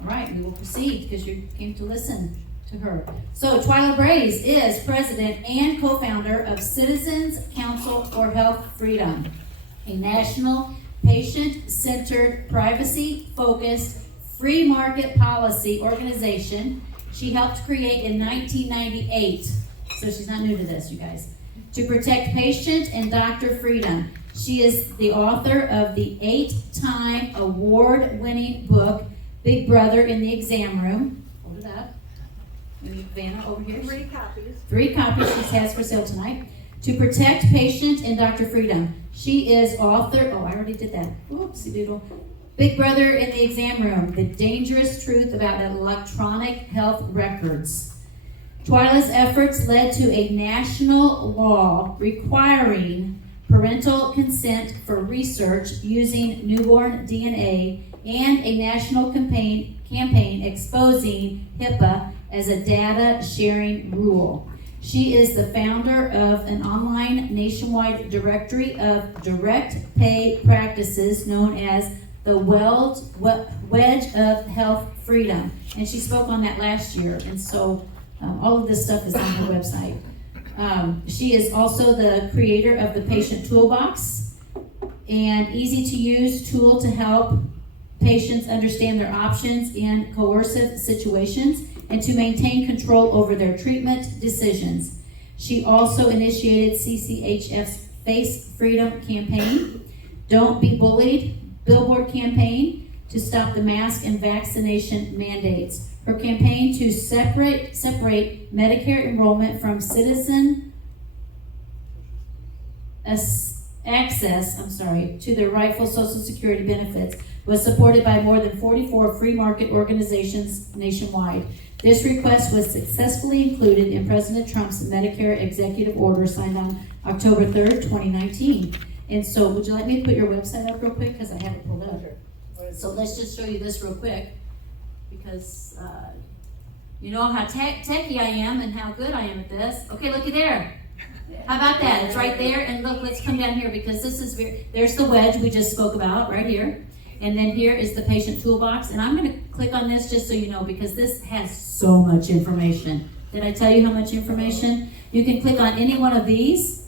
All right, we will proceed because you came to listen to her. So Twila Brase is president and co-founder of Citizens Council for Health Freedom, a national patient-centered, privacy-focused, free market policy organization she helped create in 1998. So she's not new to this, you guys. To protect patient and doctor freedom. She is the author of the 8-time award-winning book, Big Brother in the Exam Room. Hold it up. Maybe Vanna over here. 3 copies. 3 copies she has for sale tonight. To protect patient and doctor freedom. She is author, I already did that. Whoopsie doodle. Big Brother in the Exam Room, The Dangerous Truth About Electronic Health Records. Twila's efforts led to a national law requiring parental consent for research using newborn DNA and a national campaign exposing HIPAA as a data sharing rule. She is the founder of an online nationwide directory of direct pay practices known as the Wedge of Health Freedom. And she spoke on that last year, and so all of this stuff is on her website. She is also the creator of the Patient Toolbox, an easy-to-use tool to help patients understand their options in coercive situations and to maintain control over their treatment decisions. She also initiated CCHF's Face Freedom campaign, Don't Be Bullied billboard campaign to stop the mask and vaccination mandates. Her campaign to separate Medicare enrollment from citizen access to their rightful Social Security benefits was supported by more than 44 free market organizations nationwide. This request was successfully included in President Trump's Medicare executive order signed on October 3rd, 2019. And so, would you like me to put your website up real quick? Because I have it pulled up. So let's just show you this real quick. Because you know how techie I am and how good I am at this. Okay, looky there. How about that? It's right there. And look, let's come down here because this is there's the wedge we just spoke about right here. And then here is the patient toolbox. And I'm going to click on this just so you know because this has so much information. Did I tell you how much information? You can click on any one of these.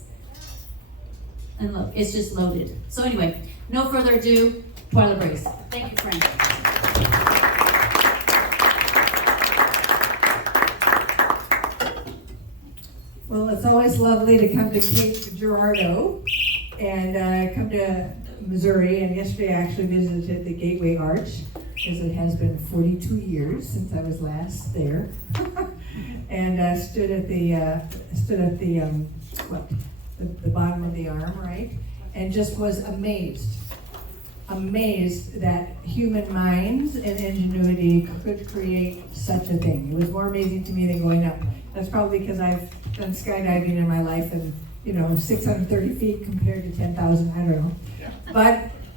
And look, it's just loaded. So anyway, no further ado, Twila Brase. Thank you, Frank. Well, it's always lovely to come to Cape Girardeau and come to Missouri. And yesterday I actually visited the Gateway Arch because it has been 42 years since I was last there. And stood at the bottom of the arm, right? And just was amazed that human minds and ingenuity could create such a thing. It was more amazing to me than going up. That's probably because I've done skydiving in my life and 630 feet compared to 10,000, I don't know. Yeah.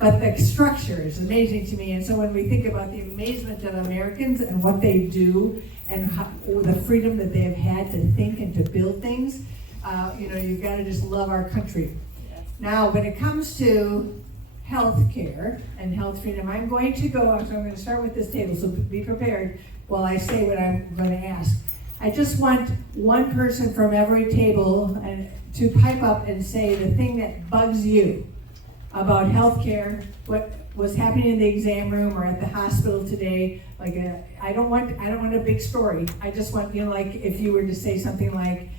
But the structure is amazing to me. And so when we think about the amazement of Americans and what they do and the freedom that they have had to think and to build things, you've got to just love our country. Yes. Now, when it comes to health care and health freedom, I'm going to start with this table, so be prepared while I say what I'm going to ask. I just want one person from every table to pipe up and say the thing that bugs you about health care, what was happening in the exam room or at the hospital today. I don't want a big story. I just want, if you were to say something like,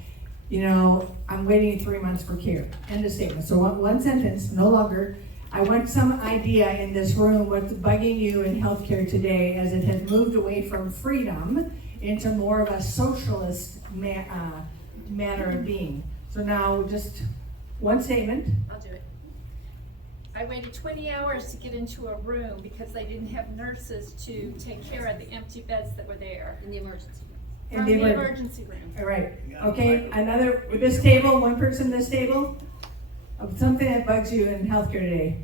I'm waiting 3 months for care. End of statement. So one sentence, no longer. I want some idea in this room what's bugging you in healthcare today as it has moved away from freedom into more of a socialist matter of being. So now just one statement. I'll do it. I waited 20 hours to get into a room because they didn't have nurses to take care of the empty beds that were there. In the emergency room. From the emergency room. All right. Okay. Another, this table, one person this table. Something that bugs you in healthcare today.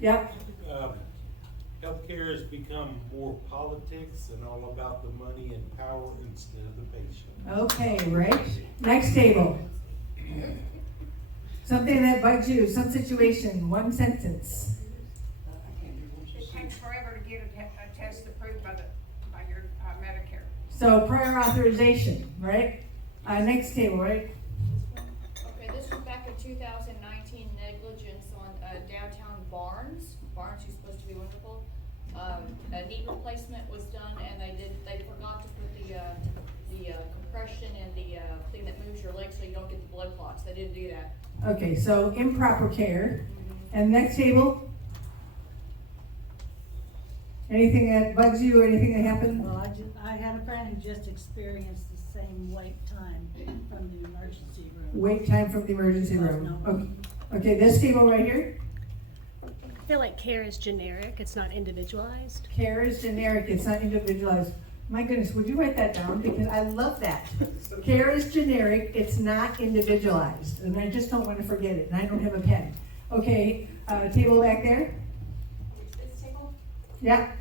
Yep. Healthcare has become more politics and all about the money and power instead of the patient. Okay, right. Next table. Something that bugs you, some situation, one sentence. It takes forever to get a test approved by So prior authorization, right? Next table, right? Okay, this was back in 2019, negligence on downtown Barnes. Barnes, who's supposed to be wonderful. A knee replacement was done, and they forgot to put the compression and the thing that moves your legs so you don't get the blood clots. They didn't do that. Okay, so improper care. And next table? Anything that bugs you or anything that happened? Well, I had a friend who just experienced the same wait time from the emergency room. Wait time from the emergency room. Okay, okay, this table right here? I feel like care is generic, it's not individualized. Care is generic, it's not individualized. My goodness, would you write that down? Because I love that. Care is generic, it's not individualized. And I just don't want to forget it, and I don't have a pen. Okay, table back there? This table? Yeah.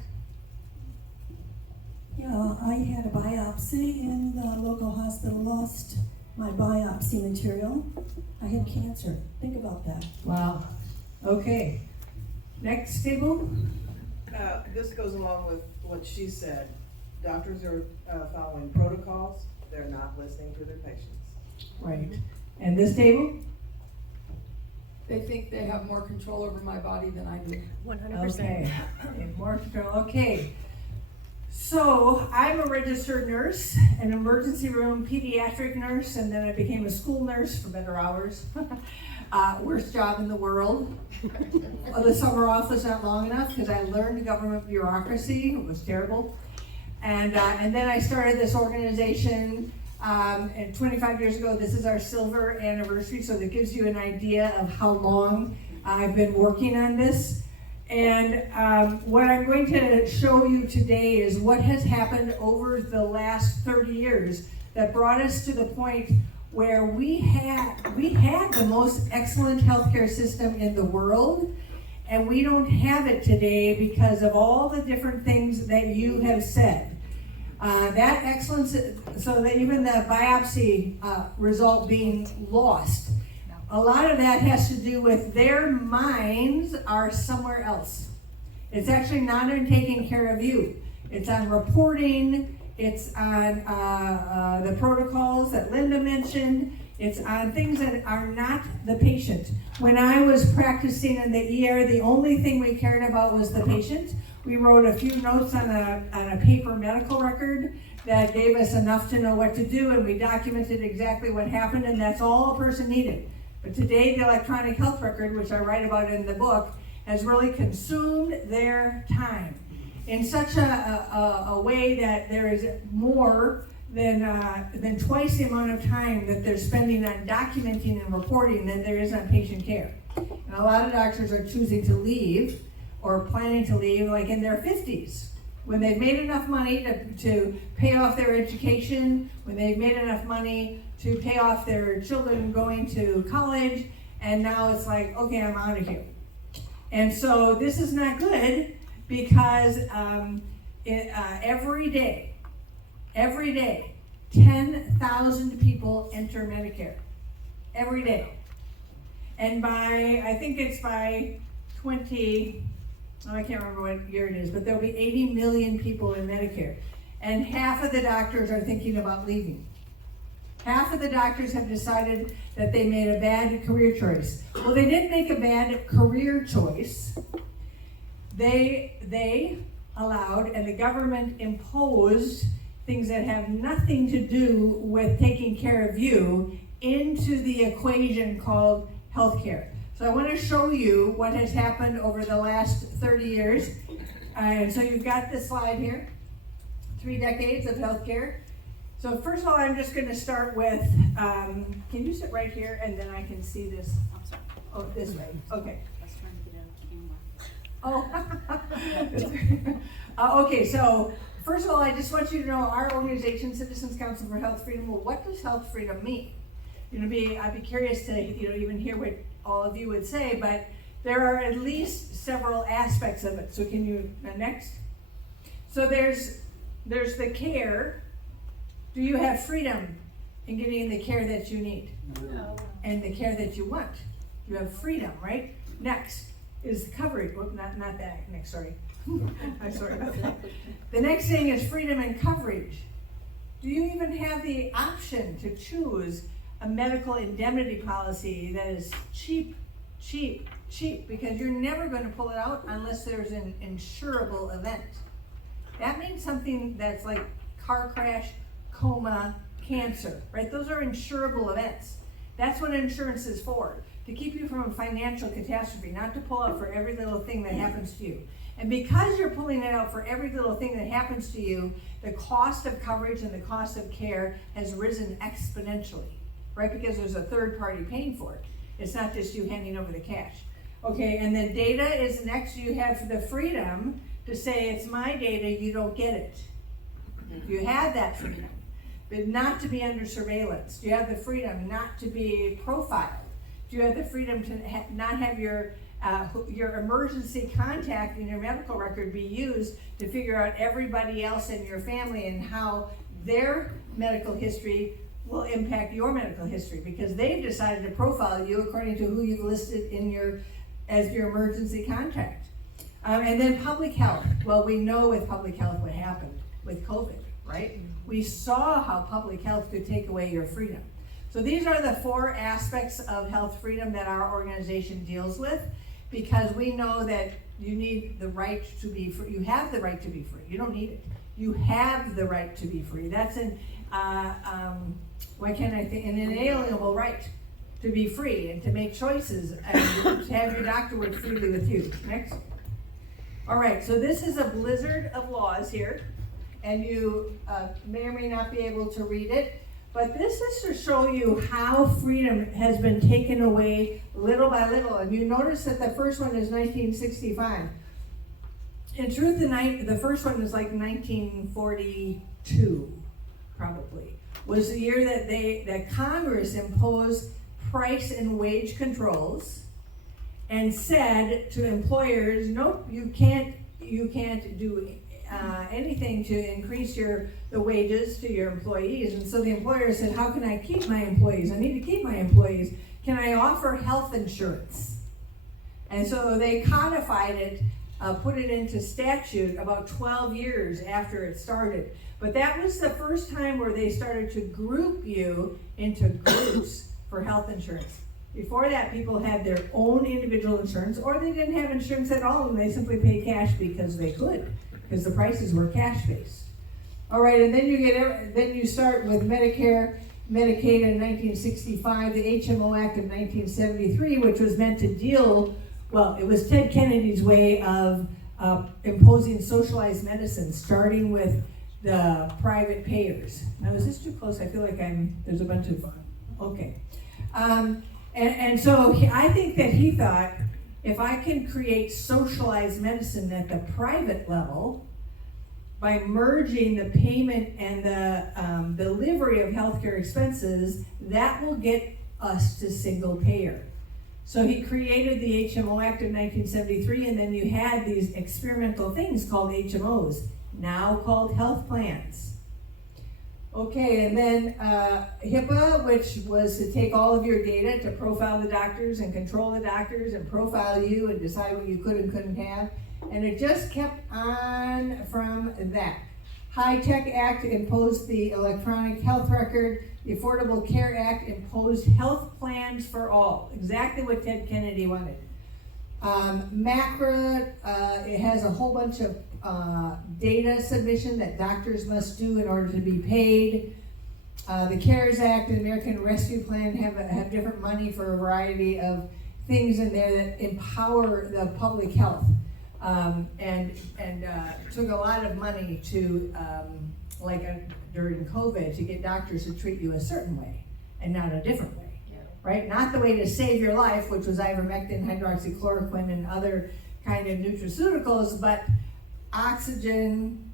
Yeah, I had a biopsy and the local hospital lost my biopsy material. I had cancer. Think about that. Wow. Okay. Next table? This goes along with what she said. Doctors are following protocols. They're not listening to their patients. Right. And this table? They think they have more control over my body than I do. 100%. Okay. And more control. Okay. So I'm a registered nurse, an emergency room pediatric nurse, and then I became a school nurse for better hours. Worst job in the world. The summer off was not long enough because I learned government bureaucracy. It was terrible. And then I started this organization, and 25 years ago. This is our silver anniversary, so that gives you an idea of how long I've been working on this. And what I'm going to show you today is what has happened over the last 30 years that brought us to the point where we had the most excellent healthcare system in the world, and we don't have it today because of all the different things that you have said. That excellence, so that even the biopsy result being lost, a lot of that has to do with their minds are somewhere else. It's actually not on taking care of you. It's on reporting. It's on the protocols that Linda mentioned. It's on things that are not the patient. When I was practicing in the ER, the only thing we cared about was the patient. We wrote a few notes on a paper medical record that gave us enough to know what to do, and we documented exactly what happened, and that's all a person needed. But today, the electronic health record, which I write about in the book, has really consumed their time in such a way that there is more than twice the amount of time that they're spending on documenting and reporting than there is on patient care. And a lot of doctors are choosing to leave or planning to leave like in their 50s, when they've made enough money to pay off their education, when they've made enough money to pay off their children going to college, and now it's like, okay, I'm out of here. And so this is not good because every day, 10,000 people enter Medicare. Every day. And I think it's by I can't remember what year it is, but there'll be 80 million people in Medicare. And half of the doctors are thinking about leaving. Half of the doctors have decided that they made a bad career choice. Well, they didn't make a bad career choice. They allowed, and the government imposed, things that have nothing to do with taking care of you into the equation called healthcare. So I want to show you what has happened over the last 30 years. And so you've got this slide here, 3 decades of healthcare. So first of all, I'm just going to start with, can you sit right here and then I can see this? I'm sorry. Oh, this way, okay. I was trying to get out of camera. Oh, okay, so first of all, I just want you to know our organization, Citizens Council for Health Freedom, well, what does health freedom mean? I'd be curious to even hear what all of you would say, but there are at least several aspects of it. So can you, next? So there's the care. Do you have freedom in getting the care that you need? No. And the care that you want? You have freedom, right? Next is coverage. Well, not that, next, sorry. I'm sorry about that. The next thing is freedom and coverage. Do you even have the option to choose a medical indemnity policy that is cheap, because you're never going to pull it out unless there's an insurable event. That means something that's like car crash, coma, cancer, right? Those are insurable events. That's what insurance is for, to keep you from a financial catastrophe, not to pull out for every little thing that happens to you. And because you're pulling it out for every little thing that happens to you, the cost of coverage and the cost of care has risen exponentially, right? Because there's a third party paying for it. It's not just you handing over the cash. Okay, and then data is next. You have the freedom to say, it's my data, you don't get it. You have that freedom, but not to be under surveillance. You have the freedom not to be profiled. You have the freedom to not have your emergency contact in your medical record be used to figure out everybody else in your family and how their medical history will impact your medical history, because they've decided to profile you according to who you've listed as your emergency contact. And then public health. Well, we know with public health what happened with COVID, right? We saw how public health could take away your freedom. So these are the 4 aspects of health freedom that our organization deals with, because we know that you need the right to be free. You have the right to be free. You don't need it. You have the right to be free. That's an an inalienable right to be free and to make choices and to have your doctor work freely with you. Next. All right, so this is a blizzard of laws here, and you may or may not be able to read it, but this is to show you how freedom has been taken away little by little. And you notice that the first one is 1965. In truth, the first one is like 1942, probably, was the year that Congress imposed price and wage controls and said to employers, nope, you can't do anything to increase the wages to your employees. And so the employer said, how can I keep my employees? I need to keep my employees. Can I offer health insurance? And so they codified it, put it into statute about 12 years after it started. But that was the first time where they started to group you into groups for health insurance. Before that, people had their own individual insurance, or they didn't have insurance at all, and they simply paid cash because they could, because the prices were cash-based. All right, and then you start with Medicare, Medicaid in 1965, the HMO Act of 1973, which was meant to deal, well, it was Ted Kennedy's way of imposing socialized medicine, starting with the private payers. Now, is this too close? I feel like there's a bunch of, okay. And so I think that he thought, if I can create socialized medicine at the private level, by merging the payment and the delivery of healthcare expenses, that will get us to single payer. So he created the HMO Act of 1973, and then you had these experimental things called HMOs, now called health plans. Okay, and then HIPAA, which was to take all of your data to profile the doctors and control the doctors and profile you and decide what you could and couldn't have. And it just kept on from that. High-Tech Act imposed the electronic health record. The Affordable Care Act imposed health plans for all, exactly what Ted Kennedy wanted. MACRA, it has a whole bunch of data submission that doctors must do in order to be paid. The CARES Act and American Rescue Plan have different money for a variety of things in there that empower the public health. And took a lot of money to, during COVID, to get doctors to treat you a certain way and not a different way, right? Not the way to save your life, which was ivermectin, hydroxychloroquine, and other kind of nutraceuticals, but oxygen,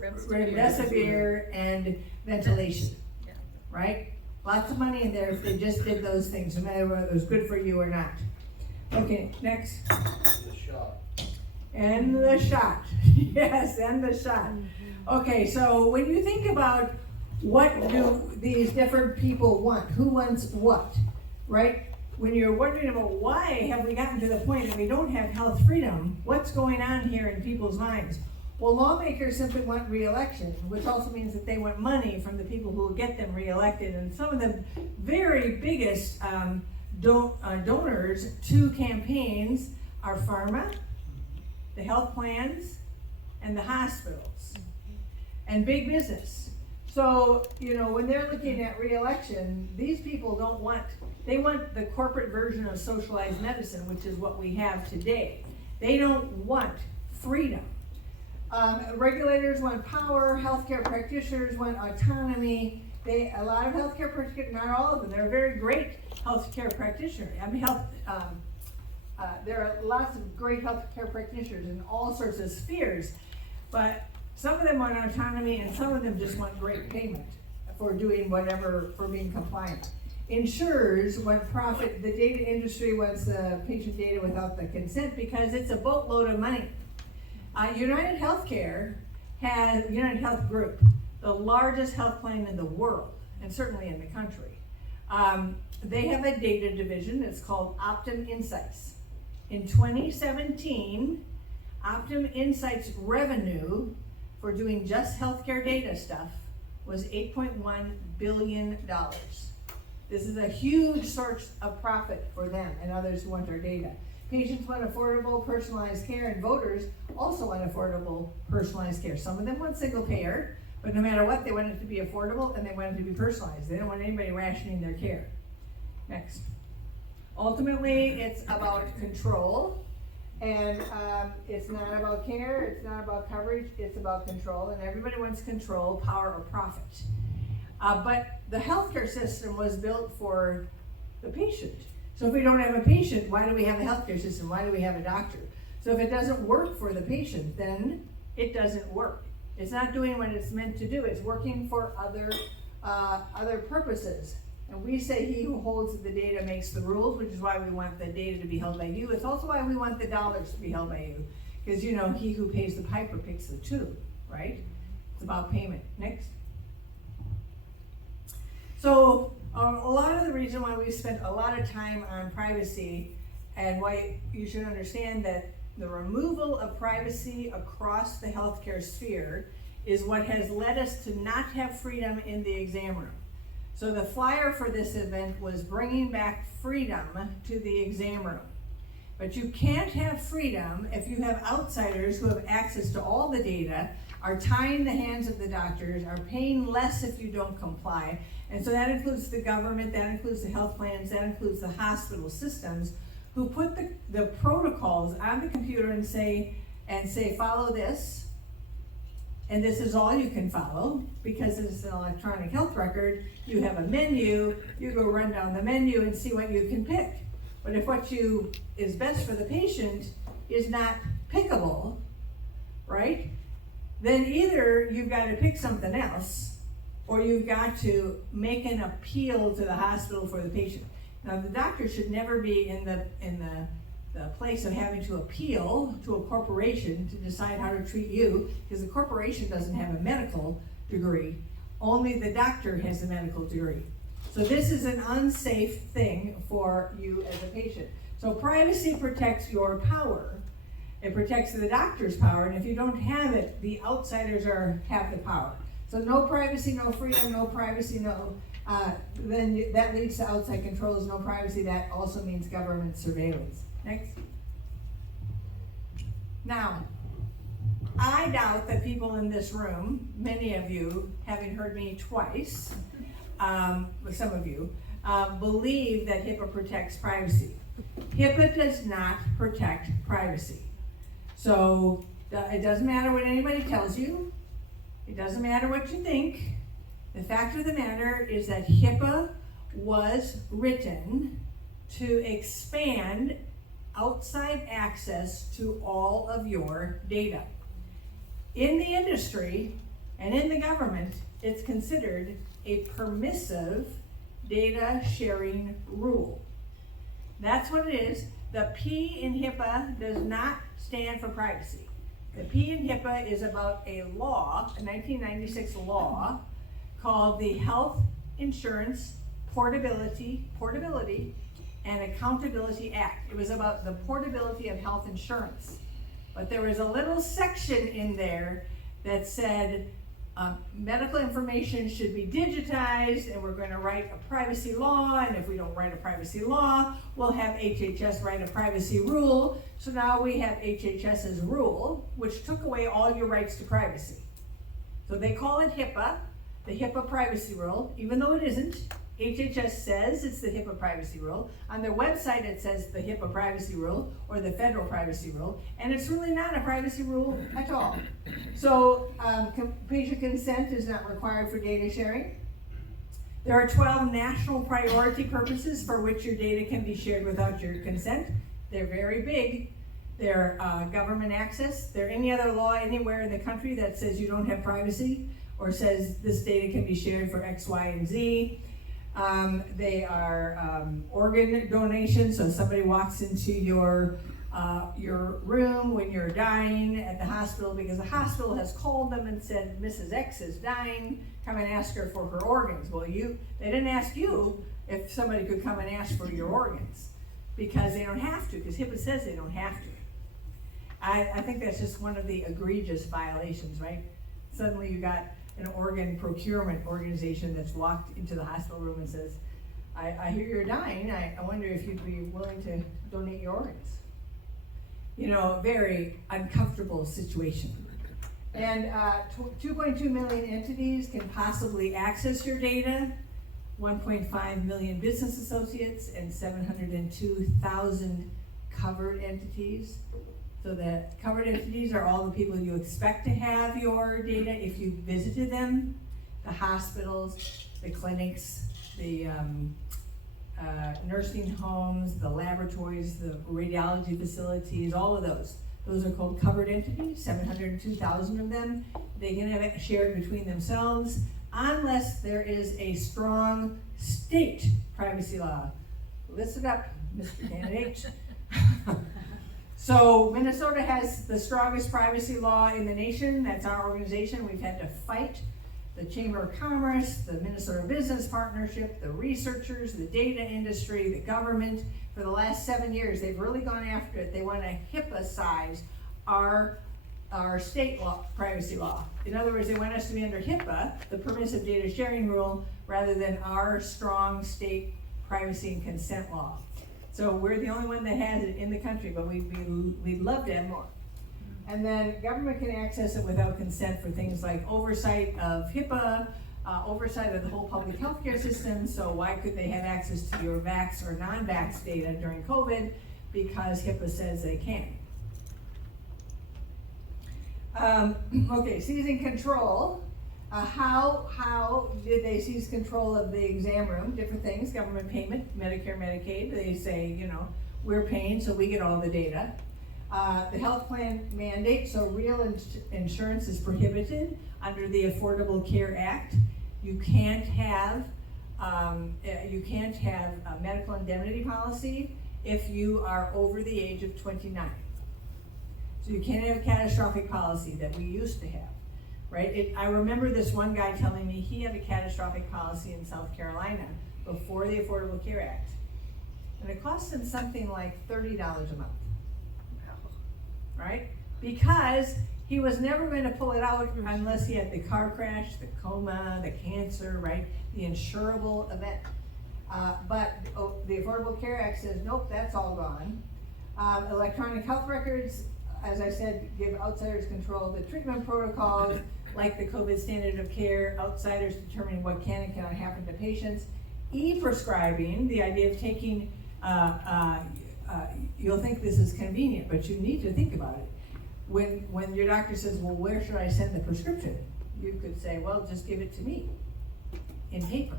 remdesivir, and ventilation, right? Lots of money in there if they just did those things, no matter whether it was good for you or not. Okay, next. The shot. And the shot. Yes, and the shot. Okay, so when you think about what do these different people want, who wants what, right? When you're wondering about why have we gotten to the point that we don't have health freedom, what's going on here in people's minds? Well, lawmakers simply want re-election, which also means that they want money from the people who will get them re-elected. And some of the very biggest donors to campaigns are pharma, the health plans, and the hospitals, and big business. So, you know, when they're looking at re-election, these people they want the corporate version of socialized medicine, which is what we have today. They don't want freedom. Regulators want power, healthcare practitioners want autonomy. A lot of healthcare practitioners, not all of them, they're very great healthcare practitioners. I mean, there are lots of great healthcare practitioners in all sorts of spheres, but some of them want autonomy and some of them just want great payment for doing whatever, for being compliant. Insurers want profit. The data industry wants the patient data without the consent because it's a boatload of money. United Health Group, the largest health plan in the world, and certainly in the country. They have a data division. It's called Optum Insights. In 2017, Optum Insights revenue for doing just healthcare data stuff was $8.1 billion. This is a huge source of profit for them and others who want our data. Patients want affordable, personalized care, and voters also want affordable, personalized care. Some of them want single payer, but no matter what, they want it to be affordable and they want it to be personalized. They don't want anybody rationing their care. Next. Ultimately, it's about control, and it's not about care, it's not about coverage, it's about control, and everybody wants control, power, or profit. But the healthcare system was built for the patient. So if we don't have a patient, why do we have a healthcare system? Why do we have a doctor? So if it doesn't work for the patient, then it doesn't work. It's not doing what it's meant to do. It's working for other purposes. And we say he who holds the data makes the rules, which is why we want the data to be held by you. It's also why we want the dollars to be held by you. Because, you know, he who pays the piper picks the tube, right? It's about payment. Next. So a lot of the reason why we spent a lot of time on privacy and why you should understand that the removal of privacy across the healthcare sphere is what has led us to not have freedom in the exam room. So the flyer for this event was bringing back freedom to the exam room. But you can't have freedom if you have outsiders who have access to all the data, are tying the hands of the doctors, are paying less if you don't comply. And so that includes the government, that includes the health plans, that includes the hospital systems, who put the protocols on the computer and say, follow this, and this is all you can follow, because it's an electronic health record. You have a menu, you go run down the menu and see what you can pick. But if what is best for the patient is not pickable, right, then either you've got to pick something else, or you've got to make an appeal to the hospital for the patient. Now, the doctor should never be in the place of having to appeal to a corporation to decide how to treat you, because the corporation doesn't have a medical degree. Only the doctor has a medical degree. So this is an unsafe thing for you as a patient. So privacy protects your power. It protects the doctor's power, and if you don't have it, the outsiders have the power. So no privacy, no freedom, no privacy, then that leads to outside controls, no privacy. That also means government surveillance. Next. Now, I doubt that people in this room, many of you, having heard me twice, some of you, believe that HIPAA protects privacy. HIPAA does not protect privacy. So it doesn't matter what anybody tells you. It doesn't matter what you think. The fact of the matter is that HIPAA was written to expand outside access to all of your data. In the industry and in the government, it's considered a permissive data sharing rule. That's what it is. The P in HIPAA does not stand for privacy. The P in HIPAA is about a law, a 1996 law, called the Health Insurance Portability and Accountability Act. It was about the portability of health insurance. But there was a little section in there that said, medical information should be digitized, and we're going to write a privacy law, and if we don't write a privacy law, we'll have HHS write a privacy rule. So now we have HHS's rule, which took away all your rights to privacy. So they call it HIPAA, the HIPAA privacy rule, even though it isn't. HHS says it's the HIPAA privacy rule. On their website it says the HIPAA privacy rule or the federal privacy rule, and it's really not a privacy rule at all. So patient consent is not required for data sharing. There are 12 national priority purposes for which your data can be shared without your consent. They're very big. They're government access. They're any other law anywhere in the country that says you don't have privacy or says this data can be shared for X, Y, and Z. They are organ donations, so somebody walks into your room when you're dying at the hospital because the hospital has called them and said, Mrs. X is dying, come and ask her for her organs. Well, they didn't ask you if somebody could come and ask for your organs because they don't have to, because HIPAA says they don't have to. I think that's just one of the egregious violations, right? Suddenly you got an organ procurement organization that's walked into the hospital room and says, I hear you're dying, I wonder if you'd be willing to donate your organs. You know, a very uncomfortable situation. And 2.2 million entities can possibly access your data, 1.5 million business associates, and 702,000 covered entities. So the covered entities are all the people you expect to have your data if you visited them, the hospitals, the clinics, the nursing homes, the laboratories, the radiology facilities, all of those. Those are called covered entities, 702,000 of them. They can have it shared between themselves unless there is a strong state privacy law. Listen up, Mr. Candidate. So Minnesota has the strongest privacy law in the nation. That's our organization. We've had to fight the Chamber of Commerce, the Minnesota Business Partnership, the researchers, the data industry, the government. For the last 7 years, they've really gone after it. They want to HIPAA-size our state law, privacy law. In other words, they want us to be under HIPAA, the permissive data sharing rule, rather than our strong state privacy and consent law. So we're the only one that has it in the country, but we'd love to have more. And then government can access it without consent for things like oversight of HIPAA, oversight of the whole public healthcare system. So why could they have access to your vax or non-vax data during COVID? Because HIPAA says they can. Okay, seizing control. How did they seize control of the exam room? Different things, government payment, Medicare, Medicaid. They say, you know, we're paying, so we get all the data. The health plan mandate, so real insurance is prohibited under the Affordable Care Act. You can't have a medical indemnity policy if you are over the age of 29. So you can't have a catastrophic policy that we used to have. Right? I remember this one guy telling me he had a catastrophic policy in South Carolina before the Affordable Care Act. And it cost him something like $30 a month. Right? Because he was never going to pull it out unless he had the car crash, the coma, the cancer, right? The insurable event. But the Affordable Care Act says, nope, that's all gone. Electronic health records, as I said, give outsiders control. The treatment protocols, like the COVID standard of care, outsiders determining what can and cannot happen to patients. E-prescribing, the idea of taking, you'll think this is convenient, but you need to think about it. When your doctor says, well, where should I send the prescription? You could say, well, just give it to me in paper.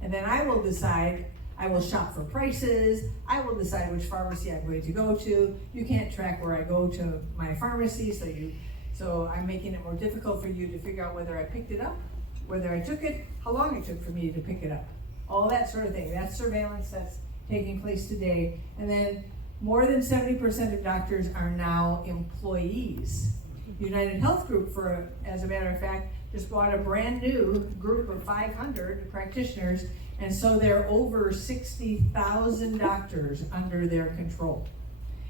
And then I will decide, I will shop for prices, I will decide which pharmacy I'm going to go to. You can't track where I go to my pharmacy, so I'm making it more difficult for you to figure out whether I picked it up, whether I took it, how long it took for me to pick it up. All that sort of thing. That's surveillance that's taking place today. And then more than 70% of doctors are now employees. United Health Group, as a matter of fact, just bought a brand new group of 500 practitioners, and so there are over 60,000 doctors under their control.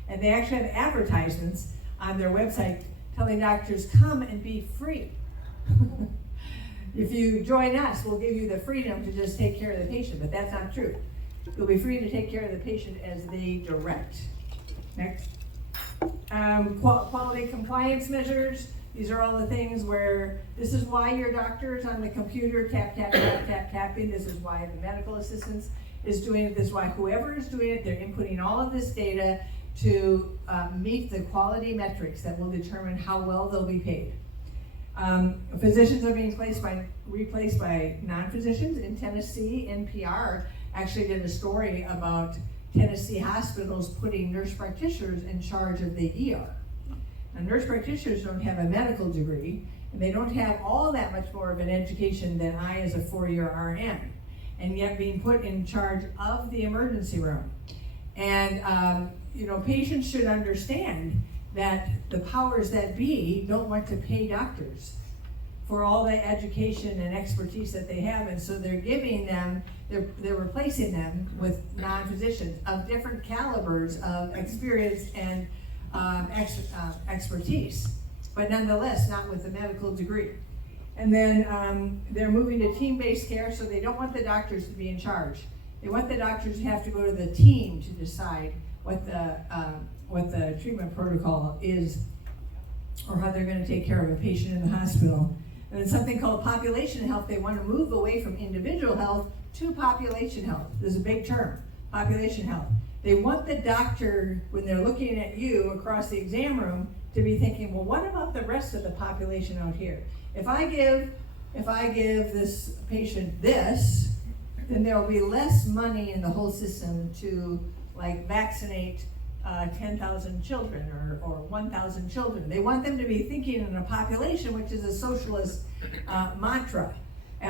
And they actually have advertisements on their website telling doctors, come and be free. If you join us, we'll give you the freedom to just take care of the patient, but that's not true. You'll be free to take care of the patient as they direct. Next. Quality compliance measures. These are all the things where this is why your doctor is on the computer tapping. This is why the medical assistants is doing it. This is why whoever is doing it, they're inputting all of this data to meet the quality metrics that will determine how well they'll be paid. Physicians are being replaced by non-physicians. In Tennessee, NPR actually did a story about Tennessee hospitals putting nurse practitioners in charge of the ER. Now, nurse practitioners don't have a medical degree, and they don't have all that much more of an education than I as a 4-year RN, and yet being put in charge of the emergency room. And patients should understand that the powers that be don't want to pay doctors for all the education and expertise that they have, and so they're giving them, they're replacing them with non-physicians of different calibers of experience and expertise, but nonetheless not with a medical degree. And then they're moving to team-based care, so they don't want the doctors to be in charge. They want the doctors to have to go to the team to decide what the treatment protocol is, or how they're going to take care of a patient in the hospital. And then something called population health. They want to move away from individual health to population health. This is a big term, population health. They want the doctor, when they're looking at you across the exam room, to be thinking, well, what about the rest of the population out here? If I give this patient this, then there will be less money in the whole system to vaccinate 10,000 children or 1,000 children. They want them to be thinking in a population, which is a socialist mantra.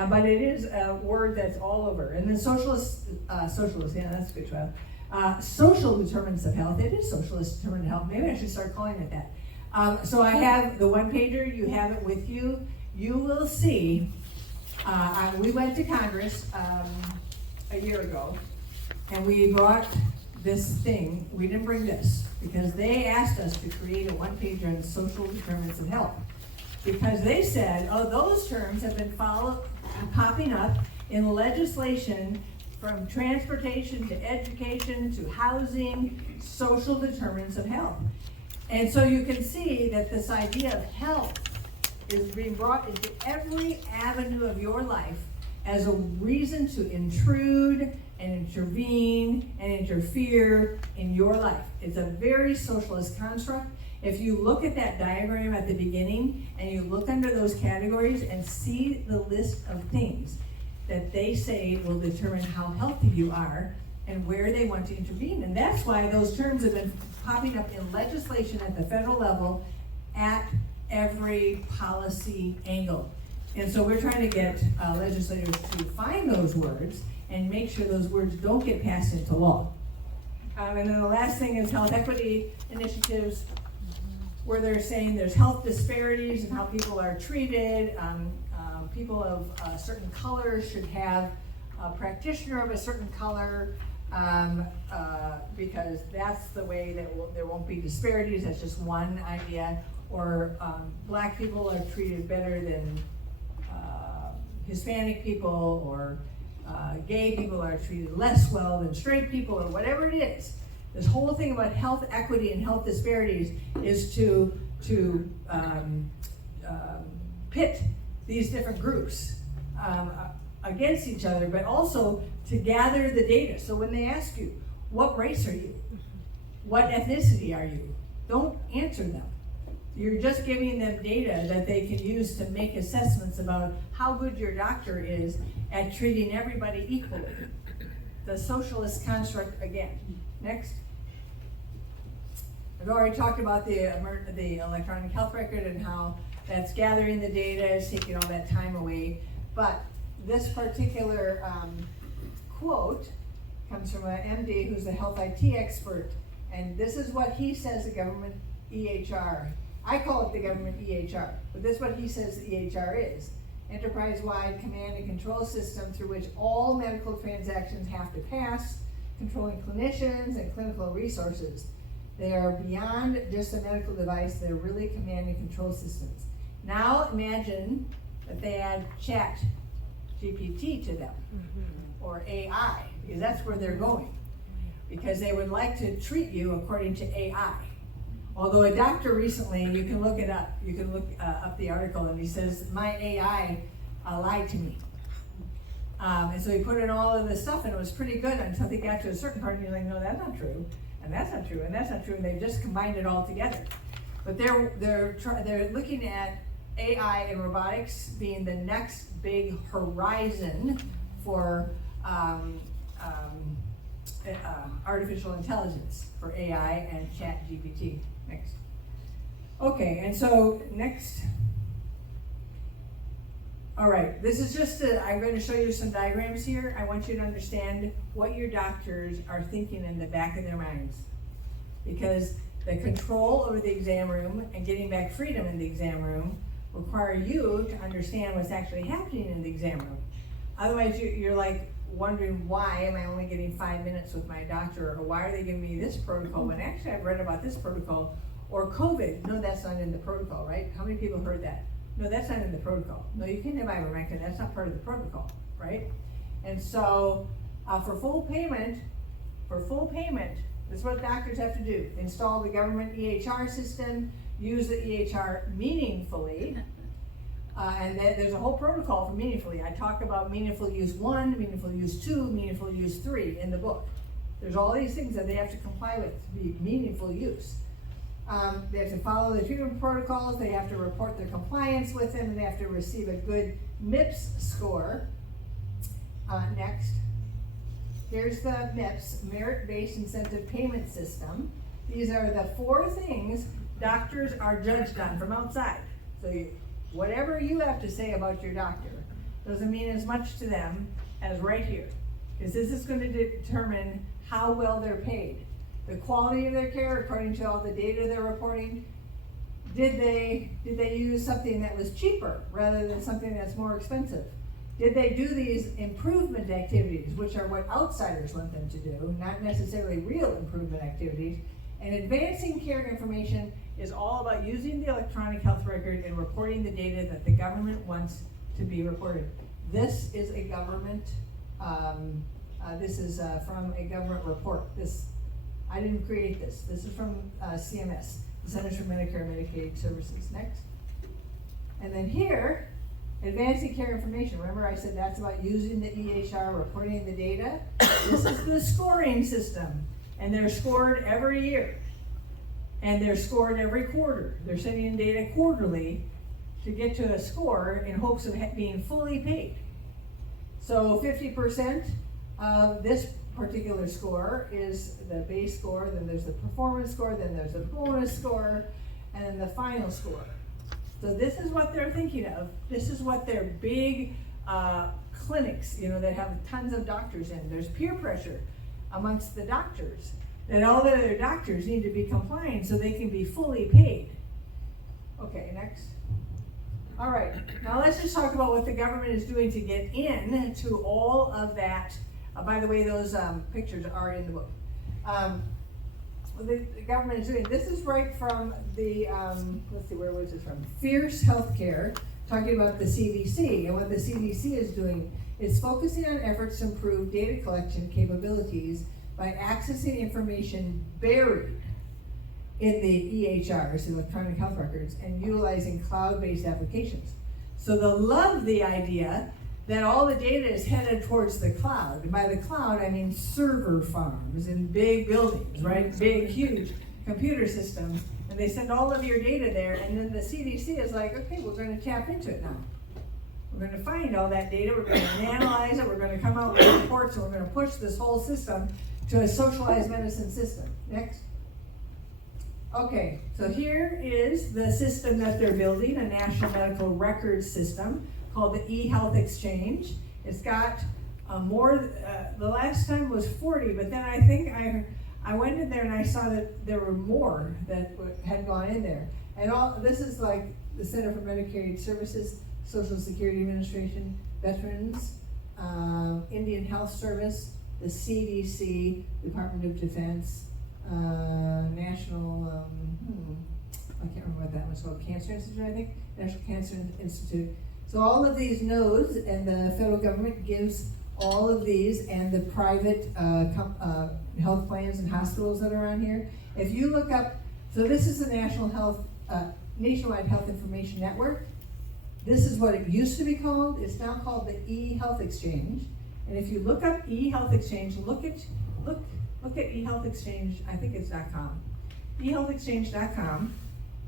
But it is a word that's all over. And then socialist, yeah, that's a good one. Social determinants of health. It is socialist determinant of health. Maybe I should start calling it that. So I have the one-pager. You have it with you. You will see, we went to Congress a year ago, and we brought this thing. We didn't bring this because they asked us to create a one-pager on social determinants of health, because they said, oh, those terms have been popping up in legislation from transportation to education to housing, social determinants of health. And so you can see that this idea of health is being brought into every avenue of your life as a reason to intrude and intervene and interfere in your life. It's a very socialist construct. If you look at that diagram at the beginning and you look under those categories and see the list of things that they say will determine how healthy you are and where they want to intervene. And that's why those terms have been popping up in legislation at the federal level at every policy angle. And so we're trying to get legislators to find those words and make sure those words don't get passed into law. And then the last thing is health equity initiatives, where they're saying there's health disparities in how people are treated. People of a certain color should have a practitioner of a certain color, because that's the way that there won't be disparities. That's just one idea. Or black people are treated better than Hispanic people, or gay people are treated less well than straight people, or whatever it is. This whole thing about health equity and health disparities is to pit these different groups against each other, but also to gather the data. So when they ask you, what race are you? What ethnicity are you? Don't answer them. You're just giving them data that they can use to make assessments about how good your doctor is at treating everybody equally. The socialist construct again. Next. I've already talked about the electronic health record and how that's gathering the data, is taking all that time away. But this particular quote comes from an MD who's a health IT expert. And this is what he says the government EHR. I call it the government EHR, but this is what he says the EHR is. Enterprise-wide command and control system through which all medical transactions have to pass, controlling clinicians and clinical resources. They are beyond just a medical device. They're really command and control systems. Now imagine that they add Chat GPT to them, or AI, because that's where they're going. Because they would like to treat you according to AI. Although a doctor recently, you can look it up, you can look up the article, and he says, my AI lied to me. And so he put in all of this stuff, and it was pretty good until they got to a certain part, and you're like, no, that's not true, and that's not true, and that's not true, and they've just combined it all together. But they're looking at AI and robotics being the next big horizon for artificial intelligence, for AI and Chat GPT. Next. Okay, and so next. All right, this is just I'm going to show you some diagrams here. I want you to understand what your doctors are thinking in the back of their minds. Because the control over the exam room and getting back freedom in the exam room require you to understand what's actually happening in the exam room. Otherwise, you're like wondering, why am I only getting 5 minutes with my doctor, or why are they giving me this protocol when actually I've read about this protocol, or COVID. No, that's not in the protocol, right? How many people heard that? No, that's not in the protocol. No, you can't have ivermectin, that's not part of the protocol, right? And so for full payment, this is what doctors have to do. Install the government EHR system, use the EHR meaningfully, and then there's a whole protocol for meaningfully. I talk about meaningful use 1, meaningful use 2, meaningful use 3 in the book. There's all these things that they have to comply with to be meaningful use. They have to follow the treatment protocols, they have to report their compliance with them, and they have to receive a good MIPS score. Next. Here's the MIPS, Merit-Based Incentive Payment System. These are the 4 things doctors are judged on from outside. So whatever you have to say about your doctor doesn't mean as much to them as right here. Because this is going to determine how well they're paid. The quality of their care according to all the data they're reporting. Did they use something that was cheaper rather than something that's more expensive? Did they do these improvement activities, which are what outsiders want them to do, not necessarily real improvement activities? And advancing care information is all about using the electronic health record and reporting the data that the government wants to be reported. This is a government, this is from a government report. I didn't create this. This is from CMS, the Centers for Medicare and Medicaid Services. Next. And then here, advancing care information. Remember I said that's about using the EHR, reporting the data? This is the scoring system. And they're scored every year. And they're scored every quarter. They're sending in data quarterly to get to a score in hopes of being fully paid. So 50% of this particular score is the base score, then there's the performance score, then there's the bonus score, and then the final score. So this is what they're thinking of. This is what their big clinics, that have tons of doctors in. There's peer pressure amongst the doctors that all the other doctors need to be compliant so they can be fully paid. Okay, next. All right, now let's just talk about what the government is doing to get into all of that. By the way, those pictures are in the book. What the government is doing, this is right from the, let's see, where was this from? Fierce Healthcare, talking about the CDC. And what the CDC is doing is focusing on efforts to improve data collection capabilities by accessing information buried in the EHRs, electronic health records, and utilizing cloud-based applications. So they'll love the idea that all the data is headed towards the cloud. And by the cloud, I mean server farms and big buildings, right? Big, huge computer systems. And they send all of your data there, and then the CDC is like, okay, we're going to tap into it now. We're going to find all that data, we're going to analyze it, we're going to come out with reports, and we're going to push this whole system to a socialized medicine system. Next. Okay, so here is the system that they're building, a national medical records system called the eHealth Exchange. It's got the last time was 40, but then I think I went in there and I saw that there were more that had gone in there. And this is like the Center for Medicaid Services, Social Security Administration, Veterans, Indian Health Service, the CDC, Department of Defense, National, I can't remember what that one's called, Cancer Institute, I think, National Cancer Institute. So all of these nodes, and the federal government gives all of these, and the private health plans and hospitals that are on here. If you look up, so this is the Nationwide Health Information Network. This is what it used to be called. It's now called the eHealth Exchange. And if you look up eHealth Exchange, look at eHealth Exchange, I think it's .com, eHealthExchange.com,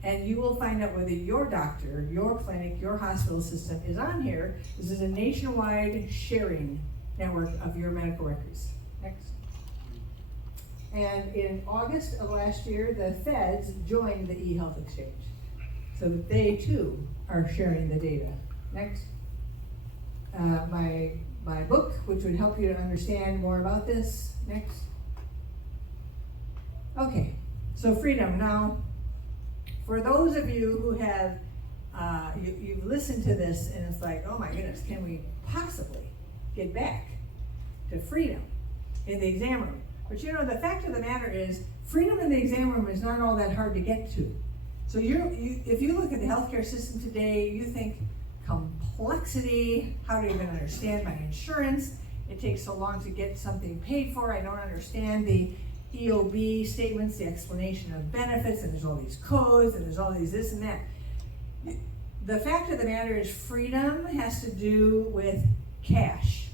and you will find out whether your doctor, your clinic, your hospital system is on here. This is a nationwide sharing network of your medical records. Next. And in August of last year, the feds joined the eHealth Exchange, so that they too are sharing the data. Next. My book, which would help you to understand more about this. Next. Okay, so freedom. Now, for those of you who have, you've listened to this and it's like, oh my goodness, can we possibly get back to freedom in the exam room? But you know, the fact of the matter is, freedom in the exam room is not all that hard to get to. So if you look at the healthcare system today, you think complexity, how do you even understand my insurance? It takes so long to get something paid for. I don't understand the EOB statements, the explanation of benefits, and there's all these codes, and there's all these this and that. The fact of the matter is, freedom has to do with cash.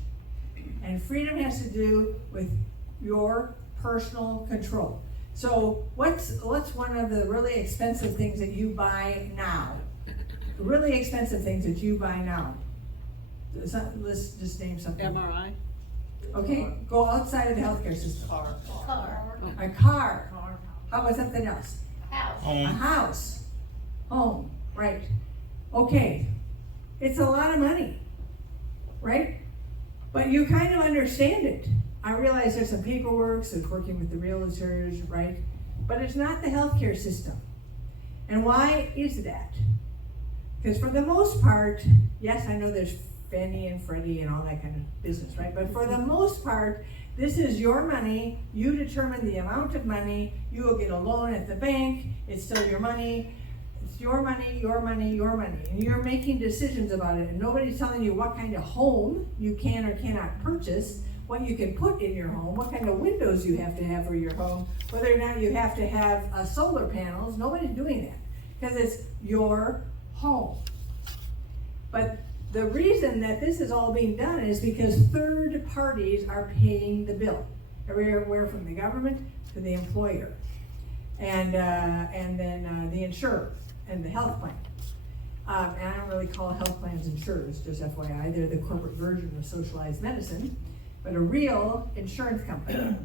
And freedom has to do with your personal control. So what's one of the really expensive things that you buy now? Really expensive things that you buy now. Let's just name something. MRI? Okay, go outside of the healthcare system. Car. A car. How about something else? House. A house. Home, right. Okay, it's a lot of money, right? But you kind of understand it. I realize there's some paperwork, so it's working with the realtors, right? But it's not the healthcare system. And why is that? Because for the most part, yes, I know there's Fannie and Freddie and all that kind of business, right? But for the most part, this is your money. You determine the amount of money. You will get a loan at the bank. It's still your money. It's your money, your money, your money. And you're making decisions about it. And nobody's telling you what kind of home you can or cannot purchase, what you can put in your home, what kind of windows you have to have for your home, whether or not you have to have solar panels. Nobody's doing that because it's your home. But the reason that this is all being done is because third parties are paying the bill, everywhere from the government to the employer, and then the insurer and the health plan. And I don't really call health plans insurers, just FYI. They're the corporate version of socialized medicine, but a real insurance company.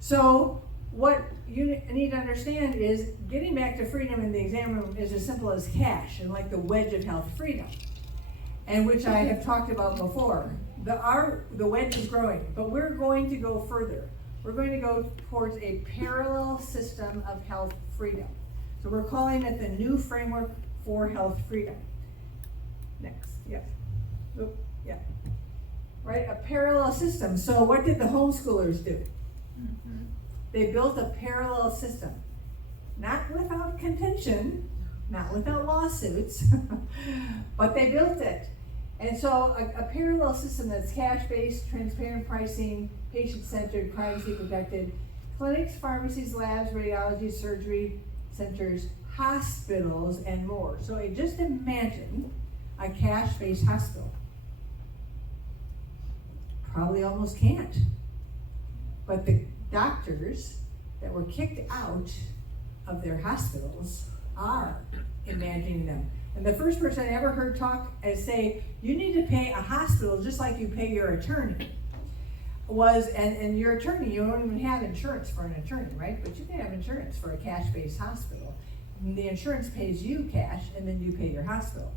So what you need to understand is getting back to freedom in the exam room is as simple as cash, and like the wedge of health freedom, and which I have talked about before. The wedge is growing, but we're going to go further. We're going to go towards a parallel system of health freedom. So we're calling it the new framework for health freedom. Next, yep. Oop, yeah. Right, a parallel system. So what did the homeschoolers do? They built a parallel system. Not without contention, not without lawsuits, but they built it. And so a parallel system that's cash-based, transparent pricing, patient-centered, privacy-protected, clinics, pharmacies, labs, radiology, surgery centers, hospitals, and more. So just imagine a cash-based hospital. Probably almost can't. But the doctors that were kicked out of their hospitals are imagining them. And the first person I ever heard talk and say, you need to pay a hospital just like you pay your attorney, was, and your attorney, you don't even have insurance for an attorney, right? But you can have insurance for a cash-based hospital. And the insurance pays you cash, and then you pay your hospital.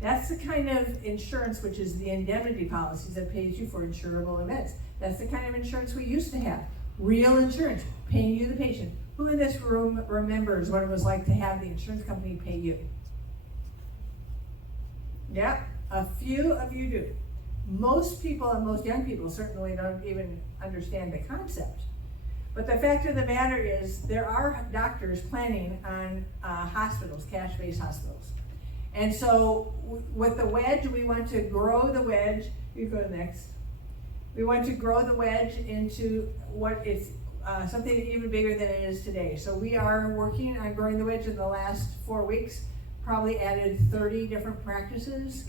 That's the kind of insurance, which is the indemnity policies that pays you for insurable events. That's the kind of insurance we used to have. Real insurance, paying you the patient. Who in this room remembers what it was like to have the insurance company pay you? Yeah, a few of you do. Most people, and most young people, certainly don't even understand the concept. But the fact of the matter is, there are doctors planning on hospitals, cash-based hospitals. And so with the wedge, we want to grow the wedge. You go next. We want to grow the wedge into what is something even bigger than it is today. So we are working on growing the wedge in the last 4 weeks, probably added 30 different practices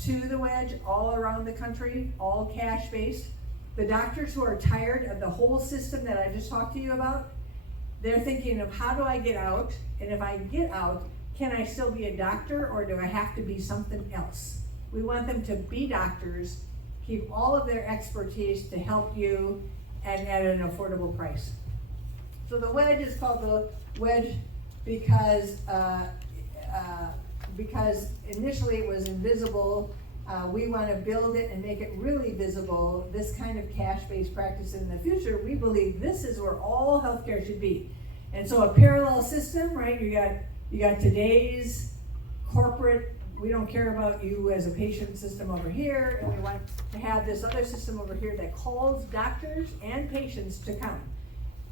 to the wedge all around the country, all cash-based. The doctors who are tired of the whole system that I just talked to you about, they're thinking of how do I get out? And if I get out, can I still be a doctor or do I have to be something else? We want them to be doctors, keep all of their expertise to help you and at an affordable price. So the wedge is called the wedge because initially it was invisible. We want to build it and make it really visible, this kind of cash-based practice in the future. We believe this is where all healthcare should be. And so a parallel system, right? You got today's corporate, we don't care about you as a patient system over here, and we want to have this other system over here that calls doctors and patients to come.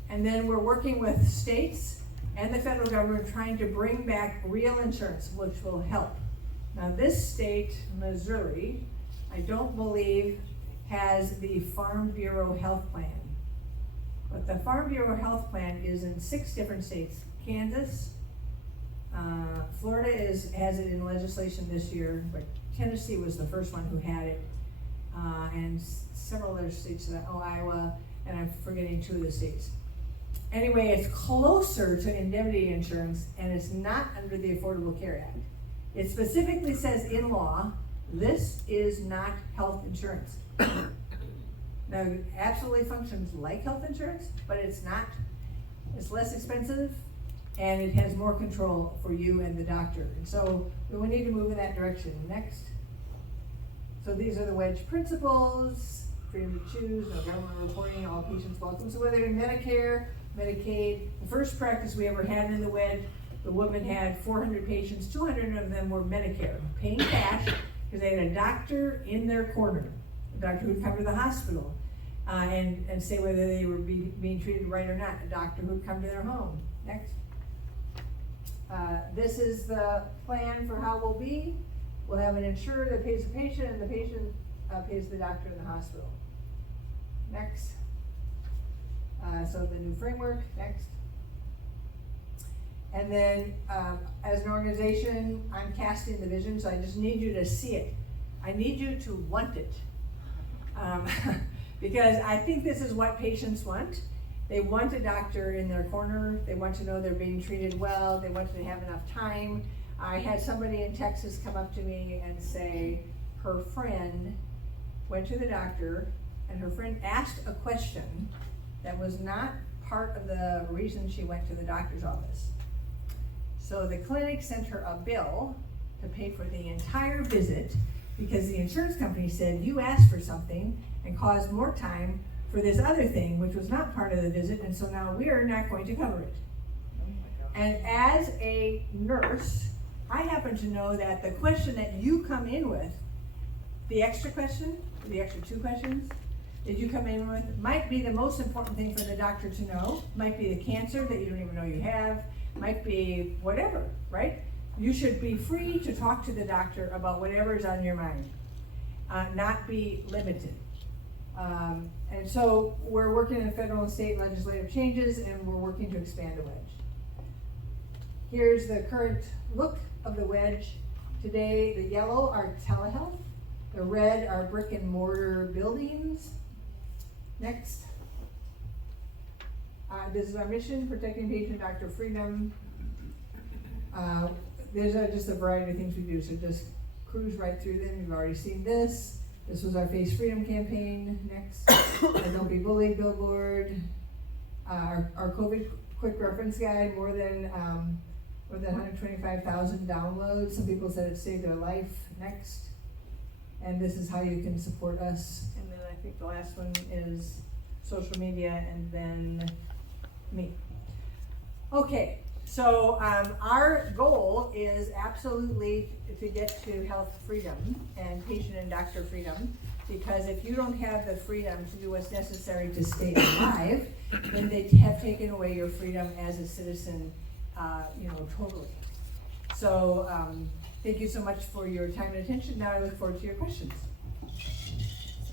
And then we're working with states and the federal government trying to bring back real insurance, which will help. Now this state, Missouri, I don't believe has the Farm Bureau Health Plan. But the Farm Bureau Health Plan is in 6 different states. Kansas, Florida has it in legislation this year, but Tennessee was the first one who had it. And several other states, Iowa, and I'm forgetting 2 of the states. Anyway, it's closer to indemnity insurance and it's not under the Affordable Care Act. It specifically says in law, this is not health insurance. Now, it absolutely functions like health insurance, but it's not. It's less expensive and it has more control for you and the doctor. And so we need to move in that direction. Next. So these are the wedge principles: freedom to choose, no government reporting, all patients welcome. So whether in Medicare, Medicaid, the first practice we ever had in the wedge, the woman had 400 patients, 200 of them were Medicare, paying cash because they had a doctor in their corner, a doctor who'd come to the hospital and say whether they were being treated right or not, a doctor who'd come to their home. Next. This is the plan for how we'll be. We'll have an insurer that pays the patient and the patient pays the doctor in the hospital. Next. So the new framework, next. And then as an organization, I'm casting the vision, so I just need you to see it. I need you to want it. Because I think this is what patients want. They want a doctor in their corner. They want to know they're being treated well. They want to have enough time. I had somebody in Texas come up to me and say her friend went to the doctor and her friend asked a question that was not part of the reason she went to the doctor's office. So the clinic sent her a bill to pay for the entire visit because the insurance company said you asked for something and caused more time for this other thing, which was not part of the visit, and so now we are not going to cover it. And as a nurse, I happen to know that the question that you come in with, the extra question, the extra 2 questions that you come in with, might be the most important thing for the doctor to know, might be the cancer that you don't even know you have, might be whatever, right? You should be free to talk to the doctor about whatever is on your mind, not be limited. And so we're working in federal and state legislative changes and we're working to expand the wedge. Here's the current look of the wedge. Today, the yellow are telehealth, the red are brick and mortar buildings. Next. This is our mission, protecting patient doctor freedom. There's just a variety of things we do, so just cruise right through them. You've already seen this. This was our Face Freedom campaign. Next. Our Don't Be Bullied billboard. Our COVID quick reference guide, more than 125,000 downloads. Some people said it saved their life. Next. And this is how you can support us. And then I think the last one is social media and then me. Okay, so our goal is absolutely to get to health freedom and patient and doctor freedom. Because if you don't have the freedom to do what's necessary to stay alive, then they have taken away your freedom as a citizen, totally. So, thank you so much for your time and attention. Now I look forward to your questions.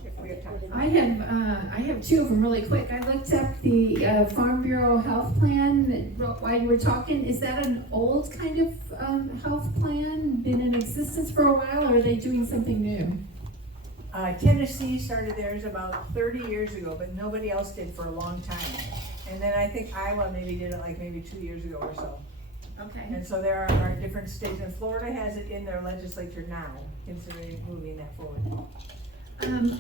If we have time. I have two of them really quick. I looked up the Farm Bureau health plan while you were talking. Is that an old kind of health plan, been in existence for a while, or are they doing something new? Tennessee started theirs about 30 years ago, but nobody else did for a long time. And then I think Iowa maybe did it like maybe 2 years ago or so. Okay. And so there are different states, and Florida has it in their legislature now, considering moving that forward.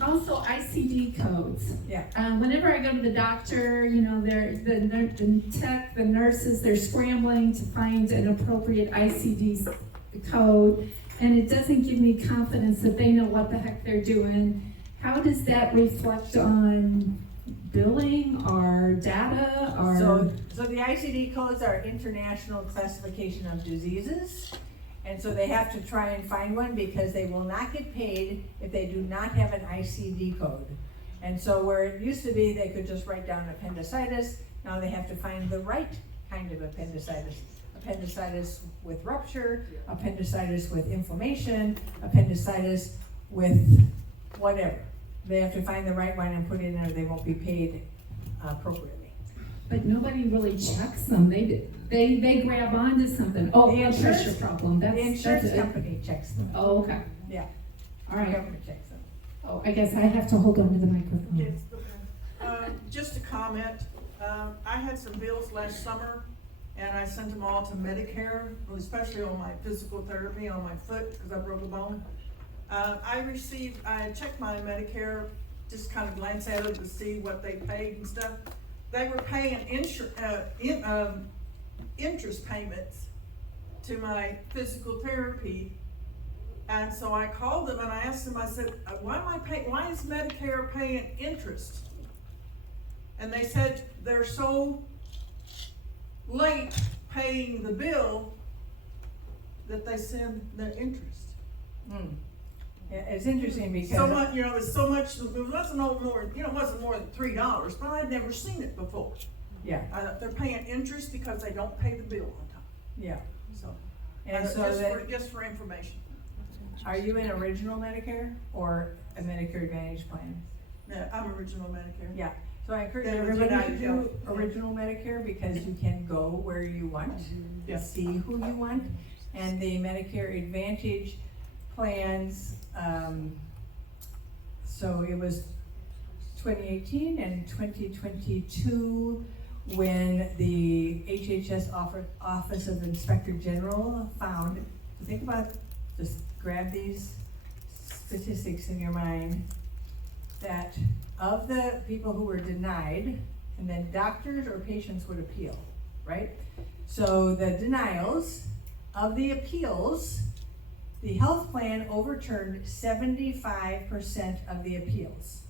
Also ICD codes. Yeah. Whenever I go to the doctor, the tech, the nurses, they're scrambling to find an appropriate ICD code, and it doesn't give me confidence that they know what the heck they're doing. How does that reflect on billing or data or? So the ICD codes are International Classification of Diseases. And so they have to try and find one because they will not get paid if they do not have an ICD code. And so where it used to be they could just write down appendicitis, now they have to find the right kind of appendicitis. Appendicitis with rupture, appendicitis with inflammation, appendicitis with whatever. They have to find the right one and put it in or they won't be paid appropriately. But nobody really checks them. They grab onto something. Oh, The blood insurance- pressure problem. The insurance that's it. company checks them. Oh, okay. Yeah. All The right. government checks them. Oh, I guess I have to hold on to the microphone. Yes, just a comment, I had some bills last summer, and I sent them all to Medicare, especially on my physical therapy on my foot, because I broke a bone. I checked my Medicare, just kind of glance at it to see what they paid and stuff. They were paying interest payments to my physical therapy. And so I called them and I asked them, I said, why is Medicare paying interest? And they said they're so late paying the bill that they send their interest. Yeah, it's interesting because So much, it's so much, it wasn't more, it wasn't more than $3, but I'd never seen it before. yeah, They're paying interest because they don't pay the bill on time, yeah. so. And so Just for information. are you in original Medicare or a Medicare Advantage plan? No, I'm original Medicare. Yeah. So I encourage That was everybody to United do Health. original Medicare because you can go where you want, Yeah. see who you want, and the Medicare Advantage plans. So it was 2018 and 2022 when the HHS Office of Inspector General found. So think about, just grab these statistics in your mind, that of the people who were denied, and then doctors or patients would appeal, right? So the denials, of the appeals, the health plan overturned 75% of the appeals.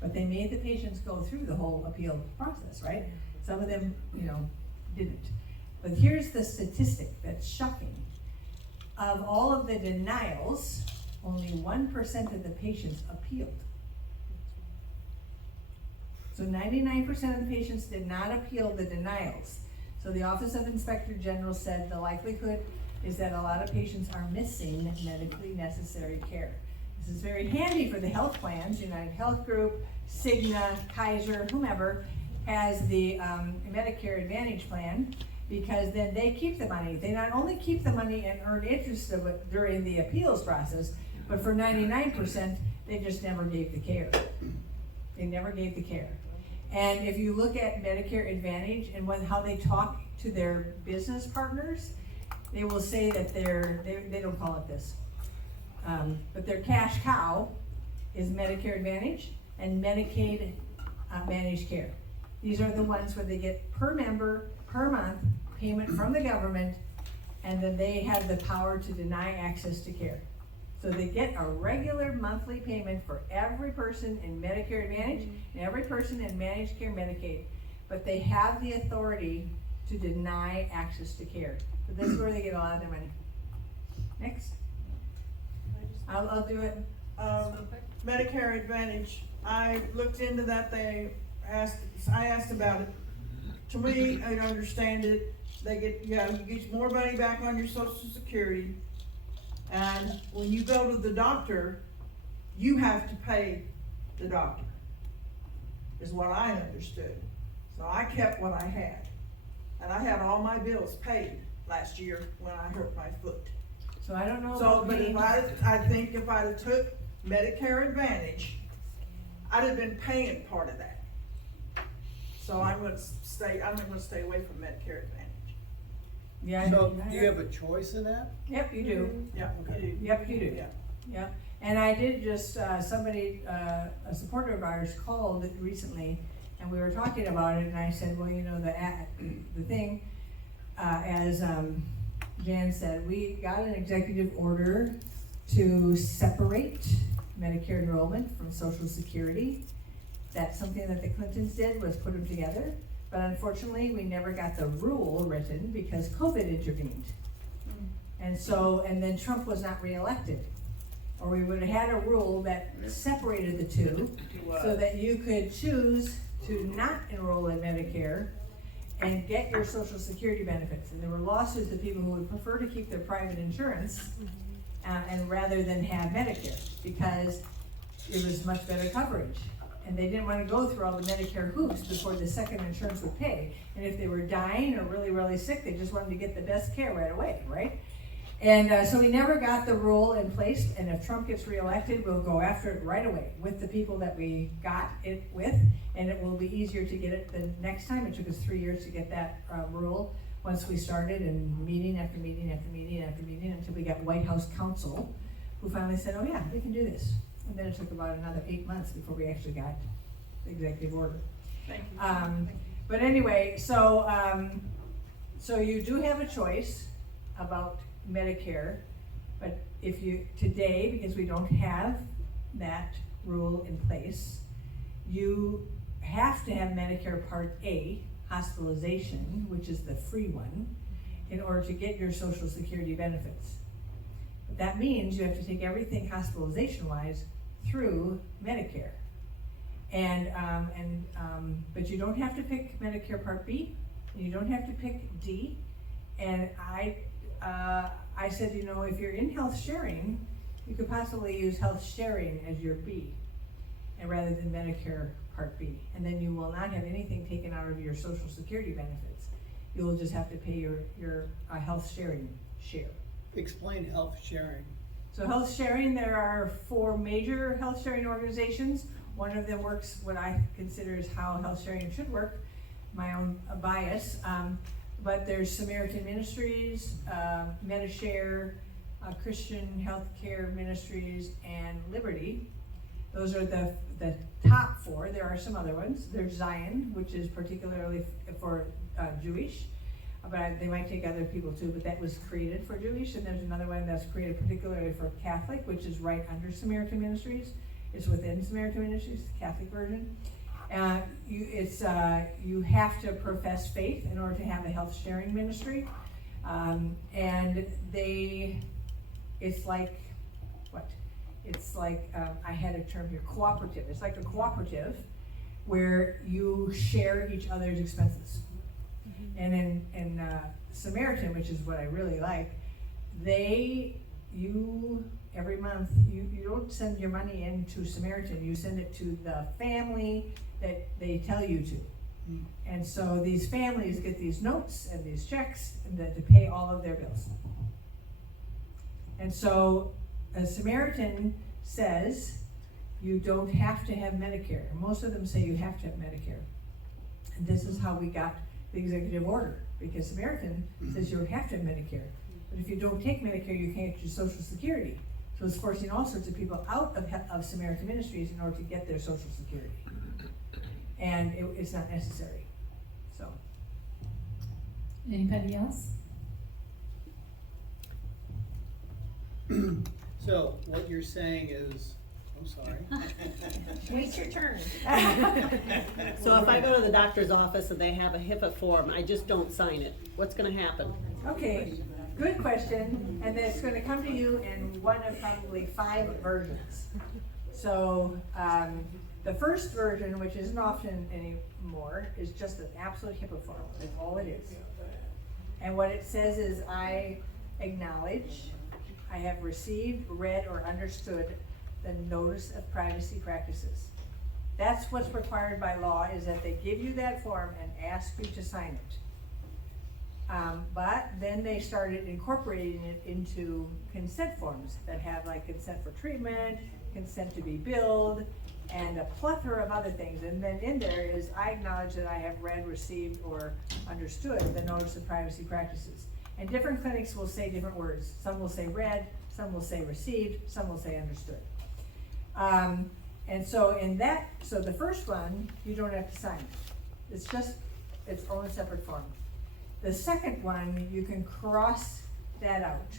But they made the patients go through the whole appeal process, right? Some of them, didn't. But here's the statistic that's shocking. Of all of the denials, only 1% of the patients appealed. So 99% of the patients did not appeal the denials. So the Office of Inspector General said the likelihood is that a lot of patients are missing medically necessary care. This is very handy for the health plans. United Health Group, Cigna, Kaiser, whomever has the Medicare Advantage plan, because then they keep the money. They not only keep the money and earn interest of it during the appeals process, but for 99%, they just never gave the care. They never gave the care. And if you look at Medicare Advantage and how they talk to their business partners, they will say that they don't call it this, but their cash cow is Medicare Advantage and Medicaid managed care. These are the ones where they get per member, per month payment from the government, and then they have the power to deny access to care. So they get a regular monthly payment for every person in Medicare Advantage and every person in managed care Medicaid, but they have the authority to deny access to care. So this is where they get a lot of their money. Next. I'll do it. Medicare Advantage, I looked into that, I asked about it. To me, I understand it, you get more money back on your Social Security. And when you go to the doctor, you have to pay the doctor, is what I understood. So I kept what I had. And I had all my bills paid last year when I hurt my foot. So I don't know So, about but paying. I think if I'd have took Medicare Advantage, I'd have been paying part of that. So I'm gonna stay away from Medicare Advantage. Yeah. So, do you have a choice in that? Yep, you do. Yeah, you do. Yep, you do. Yeah. Yeah, and I did just, somebody, a supporter of ours called recently, and we were talking about it, and I said, well, you know, the thing, as, Jan said, we got an executive order to separate Medicare enrollment from Social Security. That's something that the Clintons did, was put them together, but unfortunately, we never got the rule written because COVID intervened. And so, and then Trump was not reelected. Or we would have had a rule that separated the two, so that you could choose to not enroll in Medicare and get your Social Security benefits. And there were lawsuits of people who would prefer to keep their private insurance, and rather than have Medicare, because it was much better coverage. And they didn't want to go through all the Medicare hoops before the second insurance would pay. And if they were dying or really, really sick, they just wanted to get the best care right away, right? And so we never got the rule in place, and if Trump gets reelected, we'll go after it right away with the people that we got it with, and it will be easier to get it the next time. It took us 3 years to get that rule once we started, and meeting after meeting after meeting after meeting until we got White House counsel, who finally said, oh yeah, we can do this. And then it took about another 8 months before we actually got the executive order. Thank you. But anyway, so you do have a choice about Medicare, but if you, today, because we don't have that rule in place, you have to have Medicare Part A, hospitalization, which is the free one, in order to get your Social Security benefits. But that means you have to take everything hospitalization-wise through Medicare. But you don't have to pick Medicare Part B, and you don't have to pick D, and I said, you know, if you're in health sharing, you could possibly use health sharing as your B, and rather than Medicare Part B. And then you will not have anything taken out of your Social Security benefits. You will just have to pay your health sharing share. Explain health sharing. So health sharing, there are 4 major health sharing organizations. One of them works what I consider is how health sharing should work, my own bias. But there's Samaritan Ministries, MediShare, Christian Healthcare Ministries, and Liberty. Those are the top 4. There are some other ones. There's Zion, which is particularly for Jewish, but they might take other people too, but that was created for Jewish. And there's another one that's created particularly for Catholic, which is right under Samaritan Ministries. It's within Samaritan Ministries, the Catholic version. You have to profess faith in order to have a health sharing ministry, and it's like what? It's like I had a term here, cooperative. It's like a cooperative where you share each other's expenses. And in Samaritan, which is what I really like, every month you don't send your money into Samaritan. You send it to the family that they tell you to. And so these families get these notes and these checks to pay all of their bills. And so a Samaritan says you don't have to have Medicare. And most of them say you have to have Medicare. And this is how we got the executive order, because Samaritan says you have to have Medicare. But if you don't take Medicare, you can't get your Social Security. So it's forcing all sorts of people out of Samaritan Ministries in order to get their Social Security. And it's not necessary, so. Anybody else? So what you're saying is, I'm sorry. Wait your turn. So if I go to the doctor's office and they have a HIPAA form, I just don't sign it, what's gonna happen? Okay, good question, and then it's gonna come to you in one of probably 5 versions. So, the first version, which isn't often anymore, is just an absolute HIPAA form. That's all it is. And what it says is, I acknowledge, I have received, read, or understood the notice of privacy practices. That's what's required by law, is that they give you that form and ask you to sign it. But then they started incorporating it into consent forms that have like consent for treatment, consent to be billed, and a plethora of other things. And then in there is, I acknowledge that I have read, received, or understood the notice of privacy practices. And different clinics will say different words. Some will say read, some will say received, some will say understood. And so in that, so the first one, you don't have to sign it. It's just its own separate form. The second one, you can cross that out.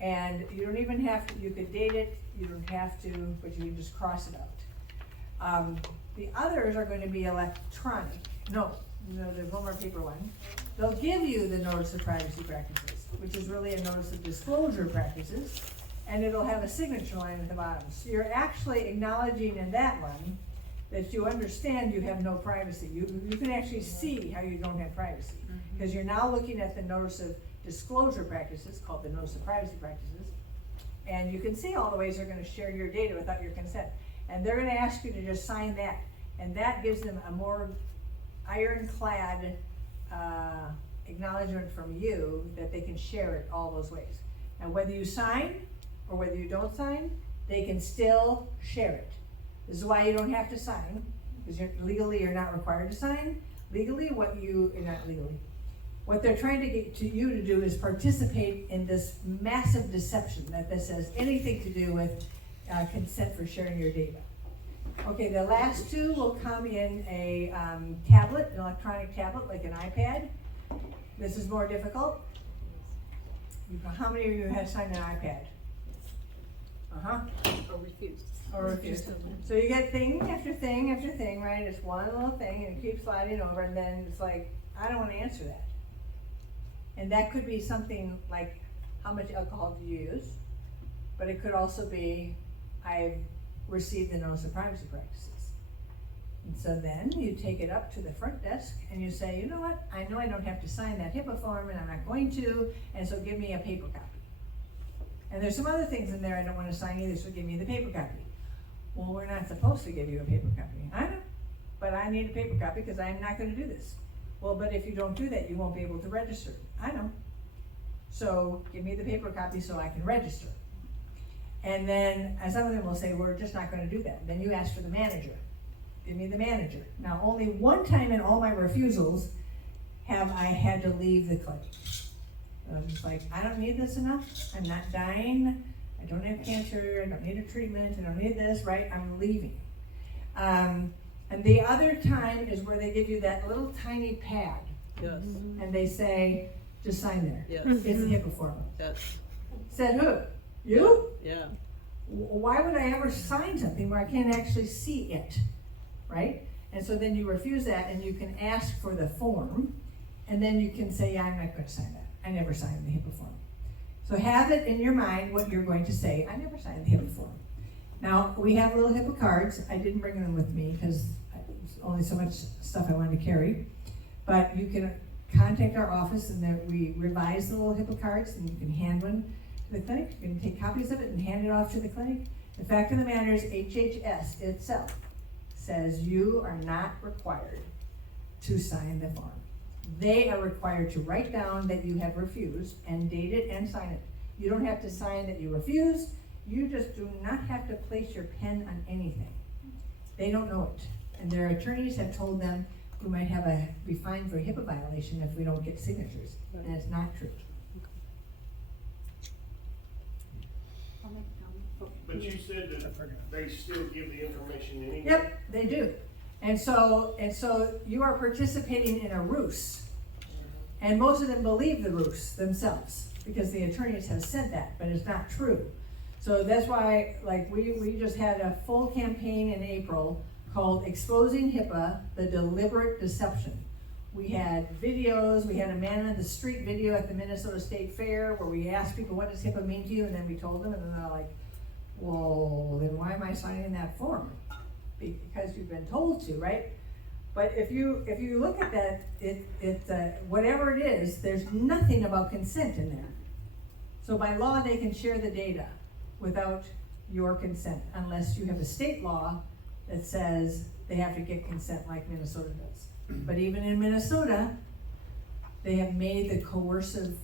And you don't even have to, you could date it, you don't have to, but you can just cross it out. The others are going to be electronic. No, there's one more paper one. They'll give you the notice of privacy practices, which is really a notice of disclosure practices, and it'll have a signature line at the bottom. So you're actually acknowledging in that one that you understand you have no privacy. You can actually see how you don't have privacy, because you're now looking at the notice of disclosure practices, called the notice of privacy practices, and you can see all the ways they're going to share your data without your consent. And they're going to ask you to just sign that, and that gives them a more ironclad acknowledgement from you that they can share it all those ways. Now, whether you sign or whether you don't sign, they can still share it. This is why you don't have to sign, because legally you're not required to sign. Legally, what they're trying to get to you to do is participate in this massive deception that this has anything to do with consent for sharing your data. Okay, the last two will come in a tablet, an electronic tablet, like an iPad. This is more difficult. How many of you have signed an iPad? Or refused. Or refused. So you get thing after thing after thing, right? It's one little thing and it keeps sliding over, and then it's like, I don't want to answer that. And that could be something like, how much alcohol do you use? But it could also be, I've received the notice of privacy practices. And so then you take it up to the front desk and you say, you know what, I know I don't have to sign that HIPAA form and I'm not going to, and so give me a paper copy. And there's some other things in there I don't want to sign either, so give me the paper copy. Well, we're not supposed to give you a paper copy. I know, but I need a paper copy because I'm not going to do this. Well, but if you don't do that, you won't be able to register. I know. So give me the paper copy so I can register. And then some of them will say, we're just not going to do that. Then you ask for the manager. Give me the manager. Now, only one time in all my refusals have I had to leave the clinic. I'm just like, I don't need this enough. I'm not dying. I don't have cancer. I don't need a treatment. I don't need this, right? I'm leaving. And the other time is where they give you that little tiny pad. Yes. And they say, just sign there. Yes. It's a HIPAA form. Yes. Said who? You? Yeah. Why would I ever sign something where I can't actually see it, right? And so then you refuse that, and you can ask for the form, and then you can say, yeah, I'm not going to sign that. I never signed the HIPAA form. So have it in your mind what you're going to say. I never signed the HIPAA form. Now, we have little HIPAA cards. I didn't bring them with me because there's only so much stuff I wanted to carry. But you can contact our office, and then we revise the little HIPAA cards, and you can hand one to the clinic. You can take copies of it and hand it off to the clinic. The fact of the matter is, HHS itself says you are not required to sign the form. They are required to write down that you have refused and date it and sign it. You don't have to sign that you refused. You just do not have to place your pen on anything. They don't know it. And their attorneys have told them we might be fined for a HIPAA violation if we don't get signatures. And it's not true. But you said that they still give the information anyway? Yep, they do. And so you are participating in a ruse. And most of them believe the ruse themselves because the attorneys have said that, but it's not true. So that's why, like, we just had a full campaign in April called Exposing HIPAA, the Deliberate Deception. We had videos, we had a man on the street video at the Minnesota State Fair where we asked people, what does HIPAA mean to you? And then we told them, and then they're like, well, then why am I I signing that form? Because you've been told to, right? But if you look at that, whatever it is, there's nothing about consent in there. So by law, they can share the data without your consent, unless you have a state law that says they have to get consent like Minnesota does. But even in Minnesota, they have made the coercive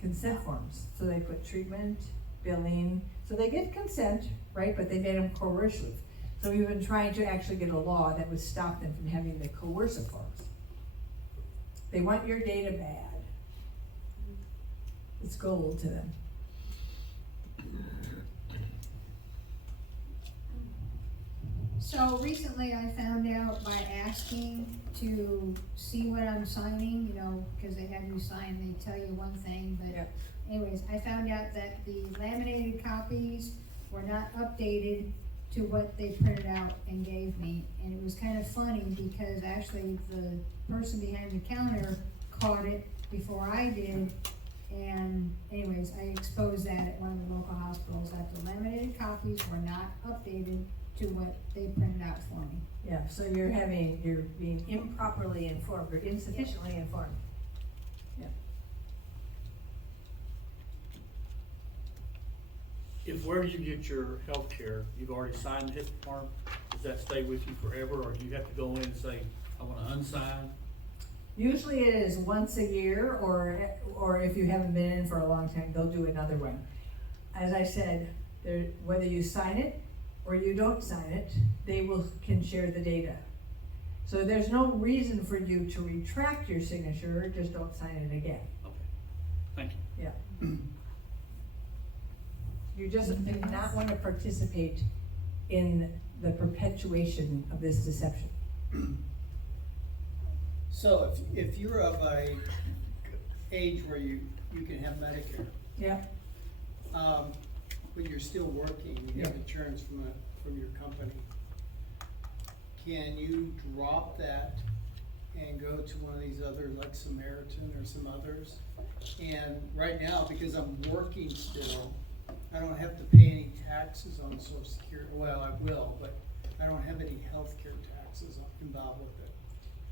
consent forms. So they put treatment, billing, so they get consent, right? But they made them coercive. So we've been trying to actually get a law that would stop them from having the coercive forms. They want your data bad. It's gold to them. So recently I found out by asking to see what I'm signing, you know, because they have you sign, they tell you one thing, but Yep. anyways, I found out that the laminated copies were not updated to what they printed out and gave me. And it was kind of funny because actually the person behind the counter caught it before I did. And anyways, I exposed that at one of the local hospitals, that the laminated copies were not updated to what they printed out for me. Yeah, so you're being improperly informed or insufficiently informed. Yeah. If where you get your health care, you've already signed the HIPAA form, does that stay with you forever, or do you have to go in and say, I wanna unsign? Usually it is once a year, or if you haven't been in for a long time, they'll do another one. As I said, whether you sign it or you don't sign it, they can share the data. So there's no reason for you to retract your signature, just don't sign it again. Okay, thank you. Yeah. You just do not want to participate in the perpetuation of this deception. So if you're of a age where you can have Medicare. Yeah. But you're still working, you have insurance from your company, can you drop that and go to one of these other, like Samaritan or some others? And right now, because I'm working still, I don't have to pay any taxes on Social Security. Well, I will, but I don't have any health care taxes involved with it.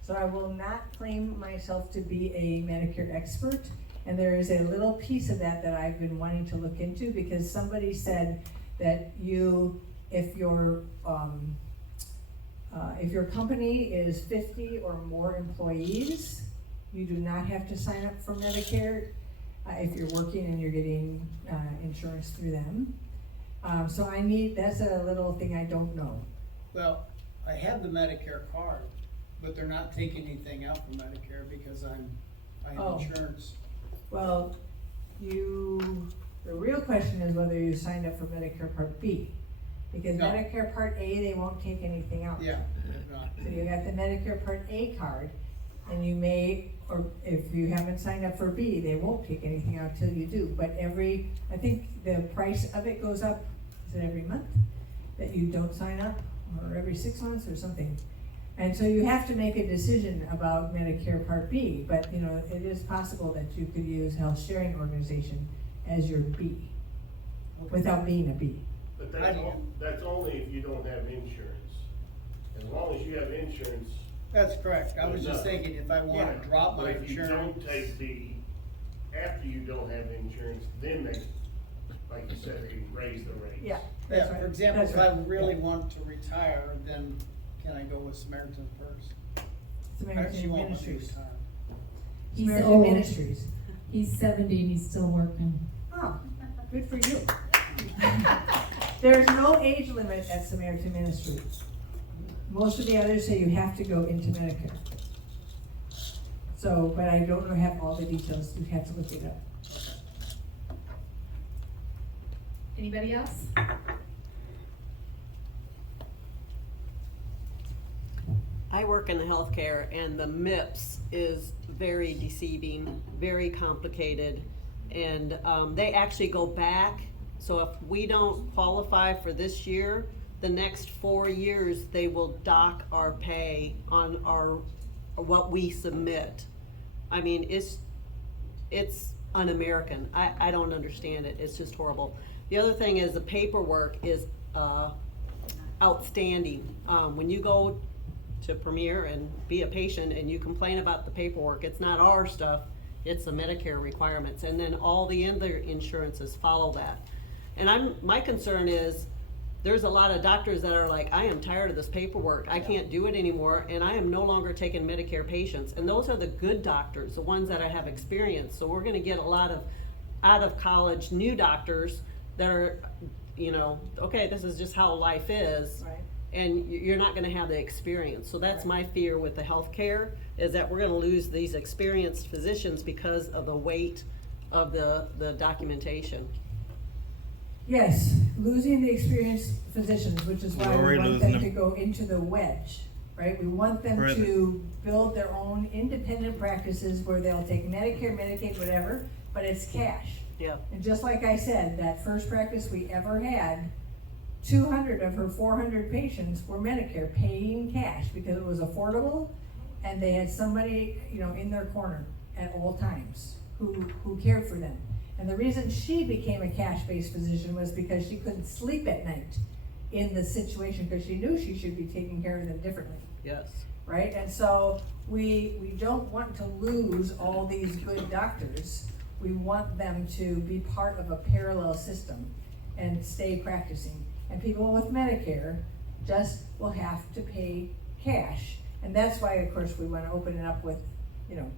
So I will not claim myself to be a Medicare expert. And there is a little piece of that I've been wanting to look into, because somebody said that if your company is 50 or more employees, you do not have to sign up for Medicare if you're working and you're getting insurance through them. So that's a little thing I don't know. Well, I have the Medicare card, but they're not taking anything out from Medicare because I have insurance. Well, the real question is whether you signed up for Medicare Part B. Because No. Medicare Part A, they won't take anything out. Yeah. So you got the Medicare Part A card, and you may, or if you haven't signed up for B, they won't take anything out till you do. But I think the price of it goes up, is it every month that you don't sign up? Or every 6 months or something? And so you have to make a decision about Medicare Part B, but it is possible that you could use Health Sharing Organization as your B, without being a B. But that's only if you don't have insurance. As long as you have insurance. That's correct. I was just thinking if I want to drop my But if you insurance. don't take B, after you don't have insurance, then they, like you said, they raise the rates. Yeah. Yeah, That's for right. example, That's if I right. really want to retire, then can I go with Samaritan first? Samaritan Actually, want to Ministries. retire. He's Samaritan old. Ministries. He's 70 and he's still working. Oh, good for you. There's no age limit at Samaritan Ministries. Most of the others say you have to go into Medicare. So, but I don't have all the details. You have to look it up. Anybody else? I work in the healthcare, and the MIPS is very deceiving, very complicated, and they actually go back. So if we don't qualify for this year, the next 4 years they will dock our pay on what we submit. I mean, it's un-American. I don't understand it. It's just horrible. The other thing is the paperwork is outstanding. When you go to Premier and be a patient and you complain about the paperwork, it's not our stuff, it's the Medicare requirements, and then all the other insurances follow that. And my concern is, there's a lot of doctors that are like, I am tired of this paperwork, I can't do it anymore, and I am no longer taking Medicare patients. And those are the good doctors, the ones that I have experience. So we're gonna get a lot of out of college new doctors that are, you know, okay, this is just how life is. Right. And you're not gonna have the experience. So that's my fear with the healthcare, is that we're gonna lose these experienced physicians because of the weight of the documentation. Yes, losing the experienced physicians, which is why we want them to go into the wedge, right? We want them to build their own independent practices where they'll take Medicare, Medicaid, whatever, but it's cash. Yeah. And just like I said, that first practice we ever had, 200 of her 400 patients were Medicare, paying cash because it was affordable, and they had somebody, you know, in their corner at all times who cared for them. And the reason she became a cash-based physician was because she couldn't sleep at night in the situation, because she knew she should be taking care of them differently. Yes. Right? And so we don't want to lose all these good doctors. We want them to be part of a parallel system and stay practicing. And people with Medicare just will have to pay cash. And that's why, of course, we want to open it up with, you know,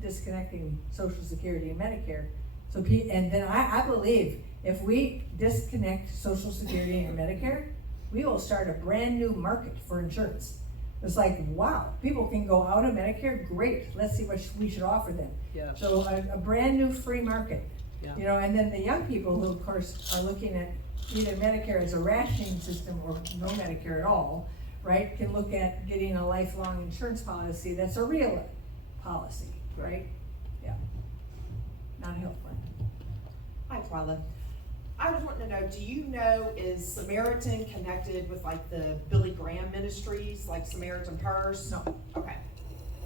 disconnecting Social Security and Medicare. So, and then I believe if we disconnect Social Security and Medicare, we will start a brand new market for insurance. It's like, wow, people can go out of Medicare, great, let's see what we should offer them. Yeah. So a brand new free market. Yeah. You know, and then the young people who, of course, are looking at either Medicare as a rationing system or no Medicare at all, right, can look at getting a lifelong insurance policy that's a real policy, right? Yeah. Not a health plan. Hi, Twila. I was wanting to know, do you know, is Samaritan connected with like the Billy Graham ministries, like Samaritan Purse? No. Okay.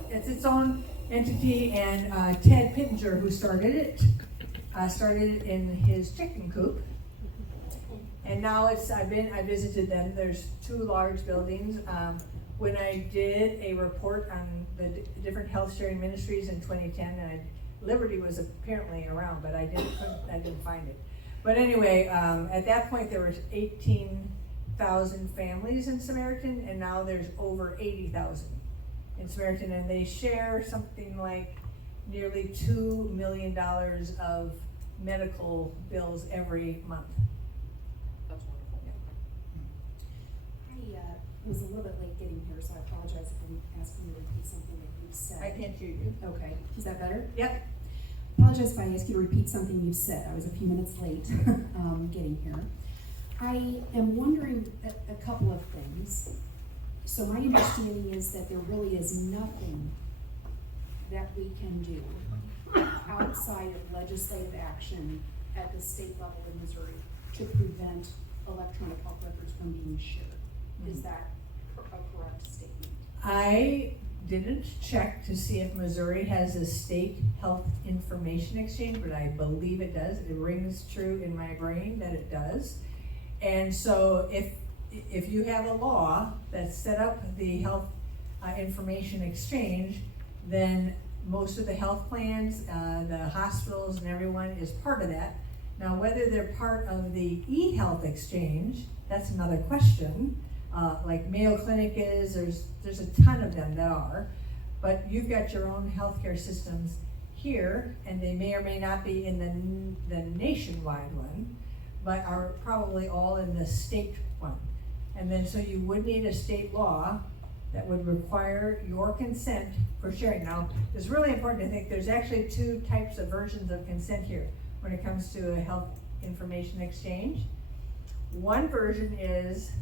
It's its own entity, and Ted Pittenger, who started it in his chicken coop. And now I visited them. There's 2 large buildings. When I did a report on the different health sharing ministries in 2010, and Liberty was apparently around, but I didn't find it. But anyway, at that point there were 18,000 families in Samaritan, and now there's over 80,000 in Samaritan, and they share something like nearly $2 million of medical bills every month. That's wonderful. I was a little bit late getting here, so I apologize if I'm asking you to repeat something that you've said. I can't hear you. Okay, is that better? Yep. Apologize if I ask you to repeat something you've said. I was a few minutes late getting here. I am wondering a couple of things. So my understanding is that there really is nothing that we can do outside of legislative action at the state level in Missouri to prevent electronic health records from being shared. Is that a correct statement? I didn't check to see if Missouri has a state health information exchange, but I believe it does. It rings true in my brain that it does. And so if you have a law that set up the health information exchange, then most of the health plans, the hospitals and everyone is part of that. Now, whether they're part of the e-health exchange, that's another question. Like Mayo Clinic is, there's a ton of them that are, but you've got your own healthcare systems here, and they may or may not be in the nationwide one, but are probably all in the state one. And then so you would need a state law that would require your consent for sharing. Now, it's really important to think there's actually 2 types of versions of consent here when it comes to a health information exchange. One version is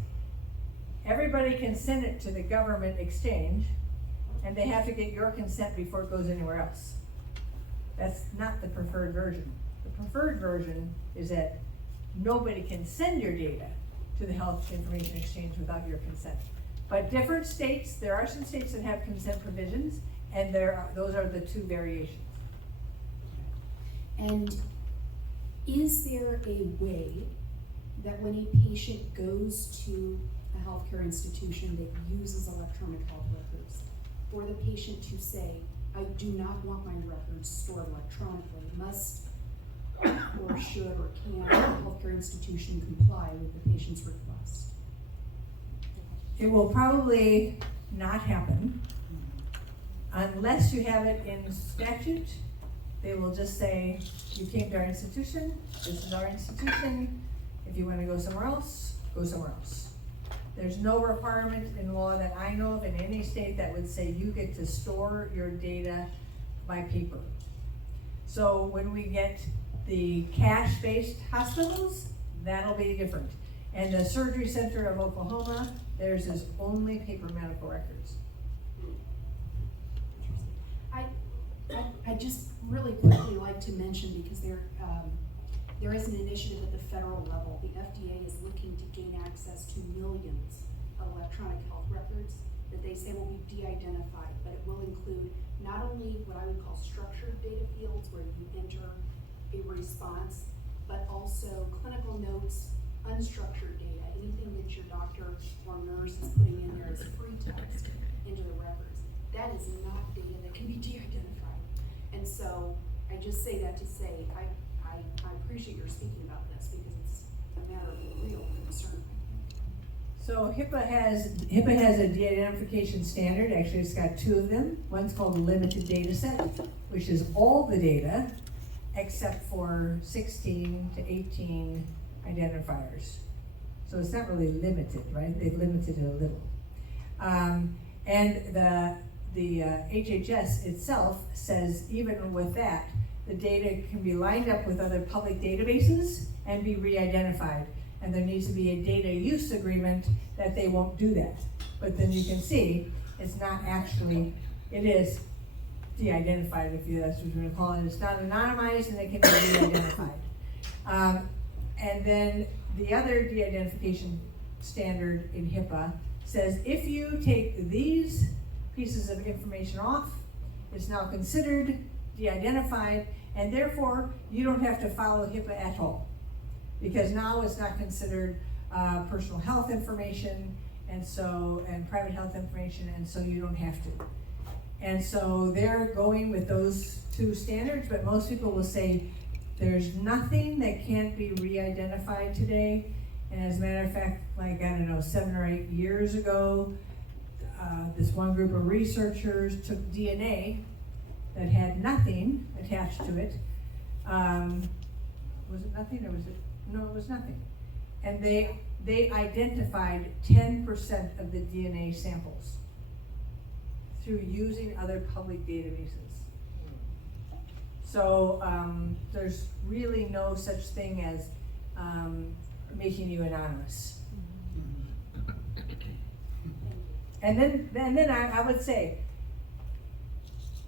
everybody can send it to the government exchange, and they have to get your consent before it goes anywhere else. That's not the preferred version. The preferred version is that nobody can send your data to the health information exchange without your consent. But different states, there are some states that have consent provisions, and those are the 2 variations. And is there a way that when a patient goes to a healthcare institution that uses electronic health records, for the patient to say, I do not want my records stored electronically, must or should or can the healthcare institution comply with the patient's request? It will probably not happen unless you have it in statute. They will just say, you came to our institution, this is our institution, if you wanna go somewhere else, go somewhere else. There's no requirement in law that I know of in any state that would say you get to store your data by paper. So when we get the cash-based hospitals, that'll be different. And the Surgery Center of Oklahoma, theirs is only paper medical records. I just really quickly like to mention, because there is an initiative at the federal level. The FDA is looking to gain access to millions of electronic health records that they say will be de-identified, but it will include not only what I would call structured data fields where you enter a response, but also clinical notes, unstructured data, anything that your doctor or nurse is putting in there as free text into the records. That is not data that can be de-identified. And so I just say that to say, I appreciate your speaking about this because it's a matter of real concern. So HIPAA has a de-identification standard. Actually, it's got two of them. One's called a limited data set, which is all the data except for 16 to 18 identifiers. So it's not really limited, right? They've limited it a little. And the HHS itself says even with that, the data can be lined up with other public databases and be re-identified. And there needs to be a data use agreement that they won't do that. But then you can see it's not actually, it is de-identified, if you, that's what you're gonna call it. It's not anonymized and it can be re-identified. And then the other de-identification standard in HIPAA says if you take these pieces of information off, it's now considered de-identified, and therefore you don't have to follow HIPAA at all. Because now it's not considered personal health information and private health information, and so you don't have to. And so they're going with those two standards, but most people will say there's nothing that can't be re-identified today. And as a matter of fact, like, I don't know, 7 or 8 years ago, this one group of researchers took DNA that had nothing attached to it. Was it nothing or was it? No, it was nothing. And they identified 10% of the DNA samples through using other public databases. So there's really no such thing as making you anonymous. And then I would say,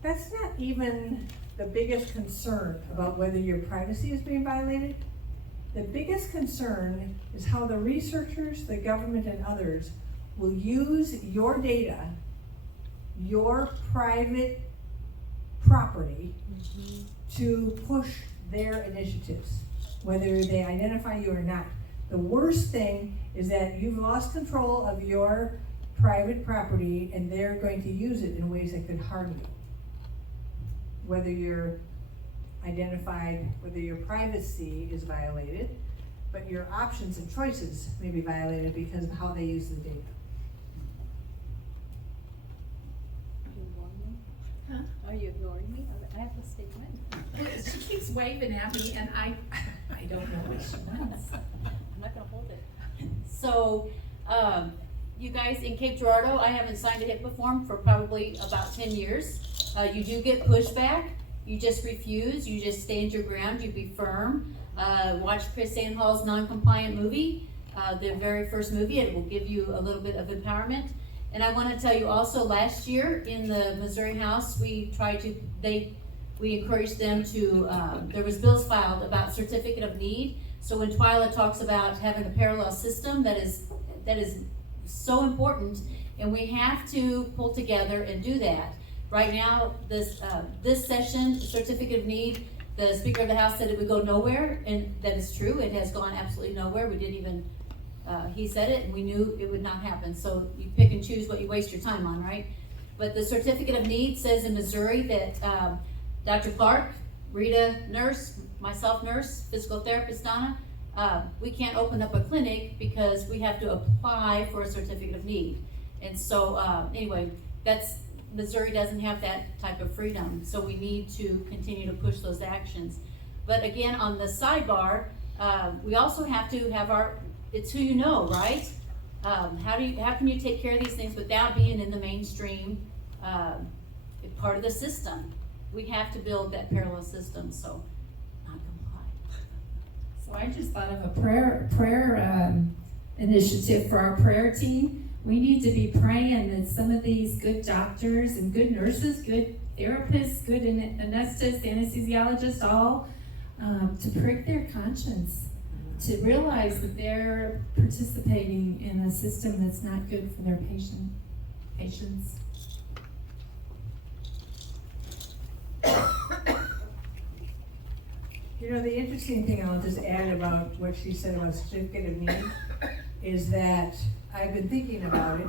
that's not even the biggest concern about whether your privacy is being violated. The biggest concern is how the researchers, the government, and others will use your data, your private property, to push their initiatives, whether they identify you or not. The worst thing is that you've lost control of your private property and they're going to use it in ways that could harm you. Whether you're identified, whether your privacy is violated, but your options and choices may be violated because of how they use the data. Huh? Are you ignoring me? I have a statement. She keeps waving at me and I don't know what she wants. I'm not gonna hold it. So, you guys in Cape Girardeau, I haven't signed a HIPAA form for probably about 10 years. You do get pushback. You just refuse. You just stand your ground. You be firm. Watch Chris Sandhall's non-compliant movie, the very first movie. It will give you a little bit of empowerment. And I want to tell you also, last year in the Missouri House, we encouraged them to, there was bills filed about certificate of need. So when Twila talks about having a parallel system, that is so important, and we have to pull together and do that. Right now, this session, certificate of need, The Speaker of the House said it would go nowhere, and that is true. It has gone absolutely nowhere. We didn't even, he said it, and we knew it would not happen. So you pick and choose what you waste your time on, right? But the certificate of need says in Missouri that Dr. Clark, Rita nurse, myself nurse, physical therapist Donna, we can't open up a clinic because we have to apply for a certificate of need. And so anyway, Missouri doesn't have that type of freedom, so we need to continue to push those actions. But again, on the sidebar, we also have to have it's who you know, right? How can you take care of these things without being in the mainstream part of the system? We have to build that parallel system, so not comply. So I just thought of a prayer initiative for our prayer team. We need to be praying that some of these good doctors and good nurses, good therapists, good anesthetists, anesthesiologists, all to prick their conscience, to realize that they're participating in a system that's not good for their patients. You know, the interesting thing I'll just add about what she said about certificate of need is that I've been thinking about it,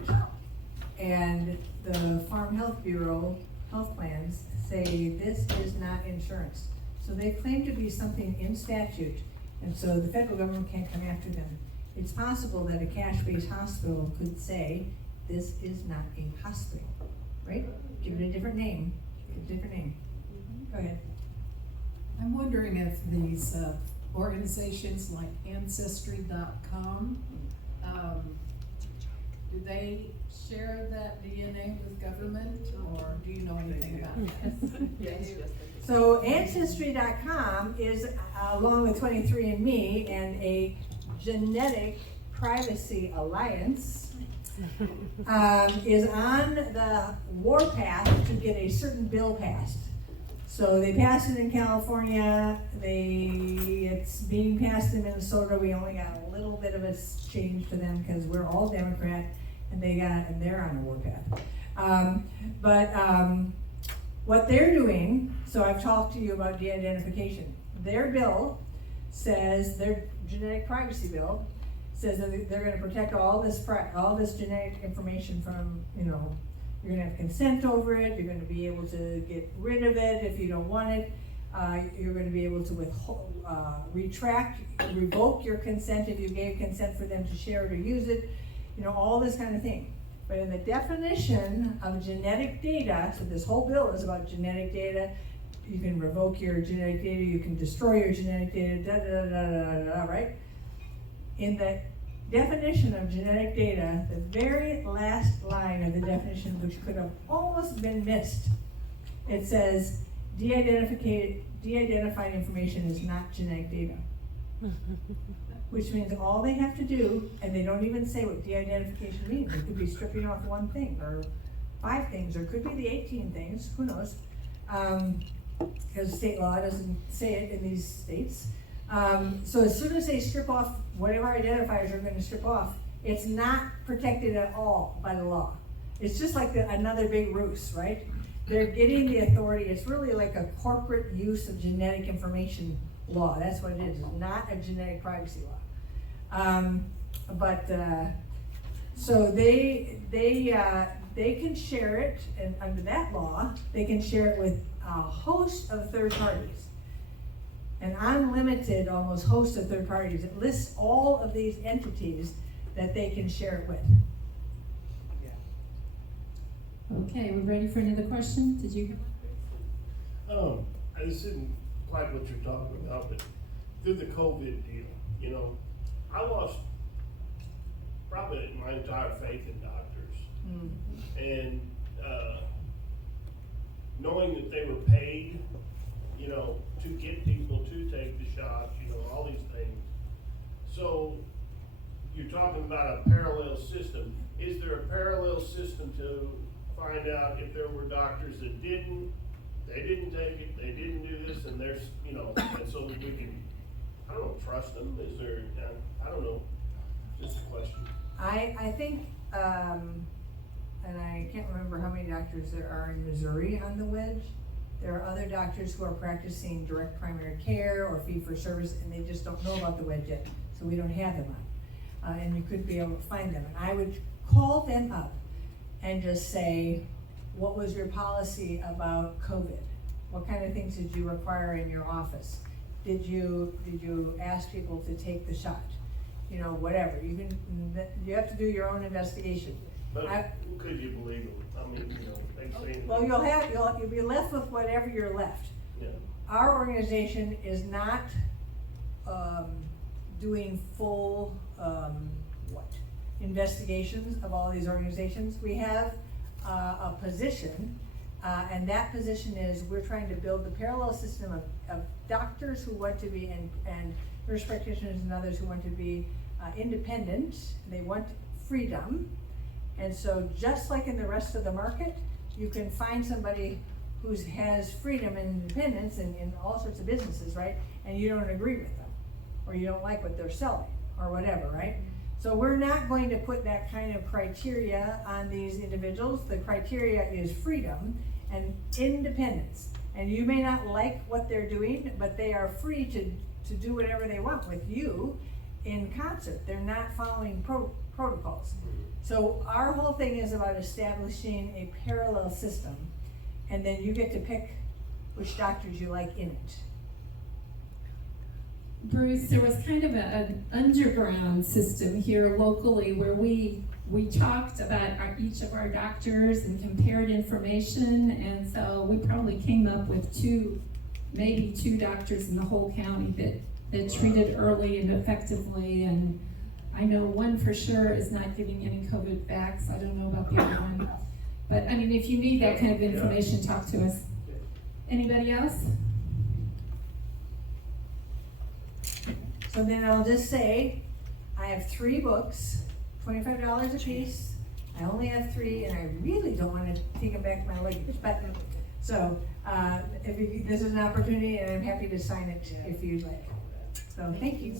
and the Farm Health Bureau health plans say this is not insurance. So they claim to be something in statute, and so the federal government can't come after them. It's possible that a cash-based hospital could say, this is not a hospital, right? Give it a different name, Go ahead. I'm wondering if these organizations like Ancestry.com, do they share that DNA with government, or do you know anything about that? Yes. So Ancestry.com is, along with 23andMe and a genetic privacy alliance, is on the warpath to get a certain bill passed. So they passed it in California, it's being passed in Minnesota. We only got a little bit of a change for them because we're all Democrat, and they're on a warpath. What they're doing, so I've talked to you about de-identification. Their bill says, their genetic privacy bill says that they're going to protect all this genetic information from, you're going to have consent over it, you're going to be able to get rid of it if you don't want it, you're going to be able to revoke your consent if you gave consent for them to share it or use it, all this kind of thing. But in the definition of genetic data, so this whole bill is about genetic data, you can revoke your genetic data, you can destroy your genetic data, right? In the definition of genetic data, the very last line of the definition, which could have almost been missed, it says, de-identified information is not genetic data. Which means all they have to do, and they don't even say what de-identification means. It could be stripping off one thing, or 5 things, or it could be the 18 things, who knows? Because state law doesn't say it in these states. So as soon as they strip off whatever identifiers are going to strip off, it's not protected at all by the law. It's just like another big ruse, right? They're getting the authority. It's really like a corporate use of genetic information law. That's what it is. It's not a genetic privacy law. So they can share it, and under that law, they can share it with a host of third parties. An unlimited, almost, host of third parties. It lists all of these entities that they can share it with. Okay, we're ready for another question? Did you? I just didn't like what you're talking about, but through the COVID deal, I lost probably my entire faith in doctors. And knowing that they were paid, to get people to take the shots, all these things. So you're talking about a parallel system. Is there a parallel system to find out if there were doctors that they didn't take it, they didn't do this, and there's, and so that we can, I don't know, trust them? Is there, I don't know, just a question. I think, and I can't remember how many doctors there are in Missouri on the wedge, There are other doctors who are practicing direct primary care or fee-for-service, and they just don't know about the wedge yet, so we don't have them on. And you could be able to find them. And I would call them up and just say, what was your policy about COVID? What kind of things did you require in your office? Did you ask people to take the shot? You know, whatever. You have to do your own investigation. But could you believe them? I mean, you know, they say. Well, you'll be left with whatever you're left. Yeah. Our organization is not doing full investigations of all these organizations. We have a position, and that position is we're trying to build the parallel system of doctors who want to be and nurse practitioners and others who want to be independent. They want freedom. And so just like in the rest of the market, you can find somebody who has freedom and independence in all sorts of businesses, right? And you don't agree with them, or you don't like what they're selling, or whatever, right? So we're not going to put that kind of criteria on these individuals. The criteria is freedom and independence. And you may not like what they're doing, but they are free to do whatever they want with you in concert. They're not following protocols. So our whole thing is about establishing a parallel system, and then you get to pick which doctors you like in it. Bruce, there was kind of an underground system here locally where we talked about each of our doctors and compared information, and so we probably came up with maybe two doctors in the whole county that treated early and effectively, and I know one for sure is not giving any COVID vax. I don't know about the other one. But I mean, if you need that kind of information, talk to us. Anybody else? So then I'll just say, I have 3 books, $25 a piece. I only have 3, and I really don't want to take them back to my luggage. But so this is an opportunity, and I'm happy to sign it if you'd like. So thank you.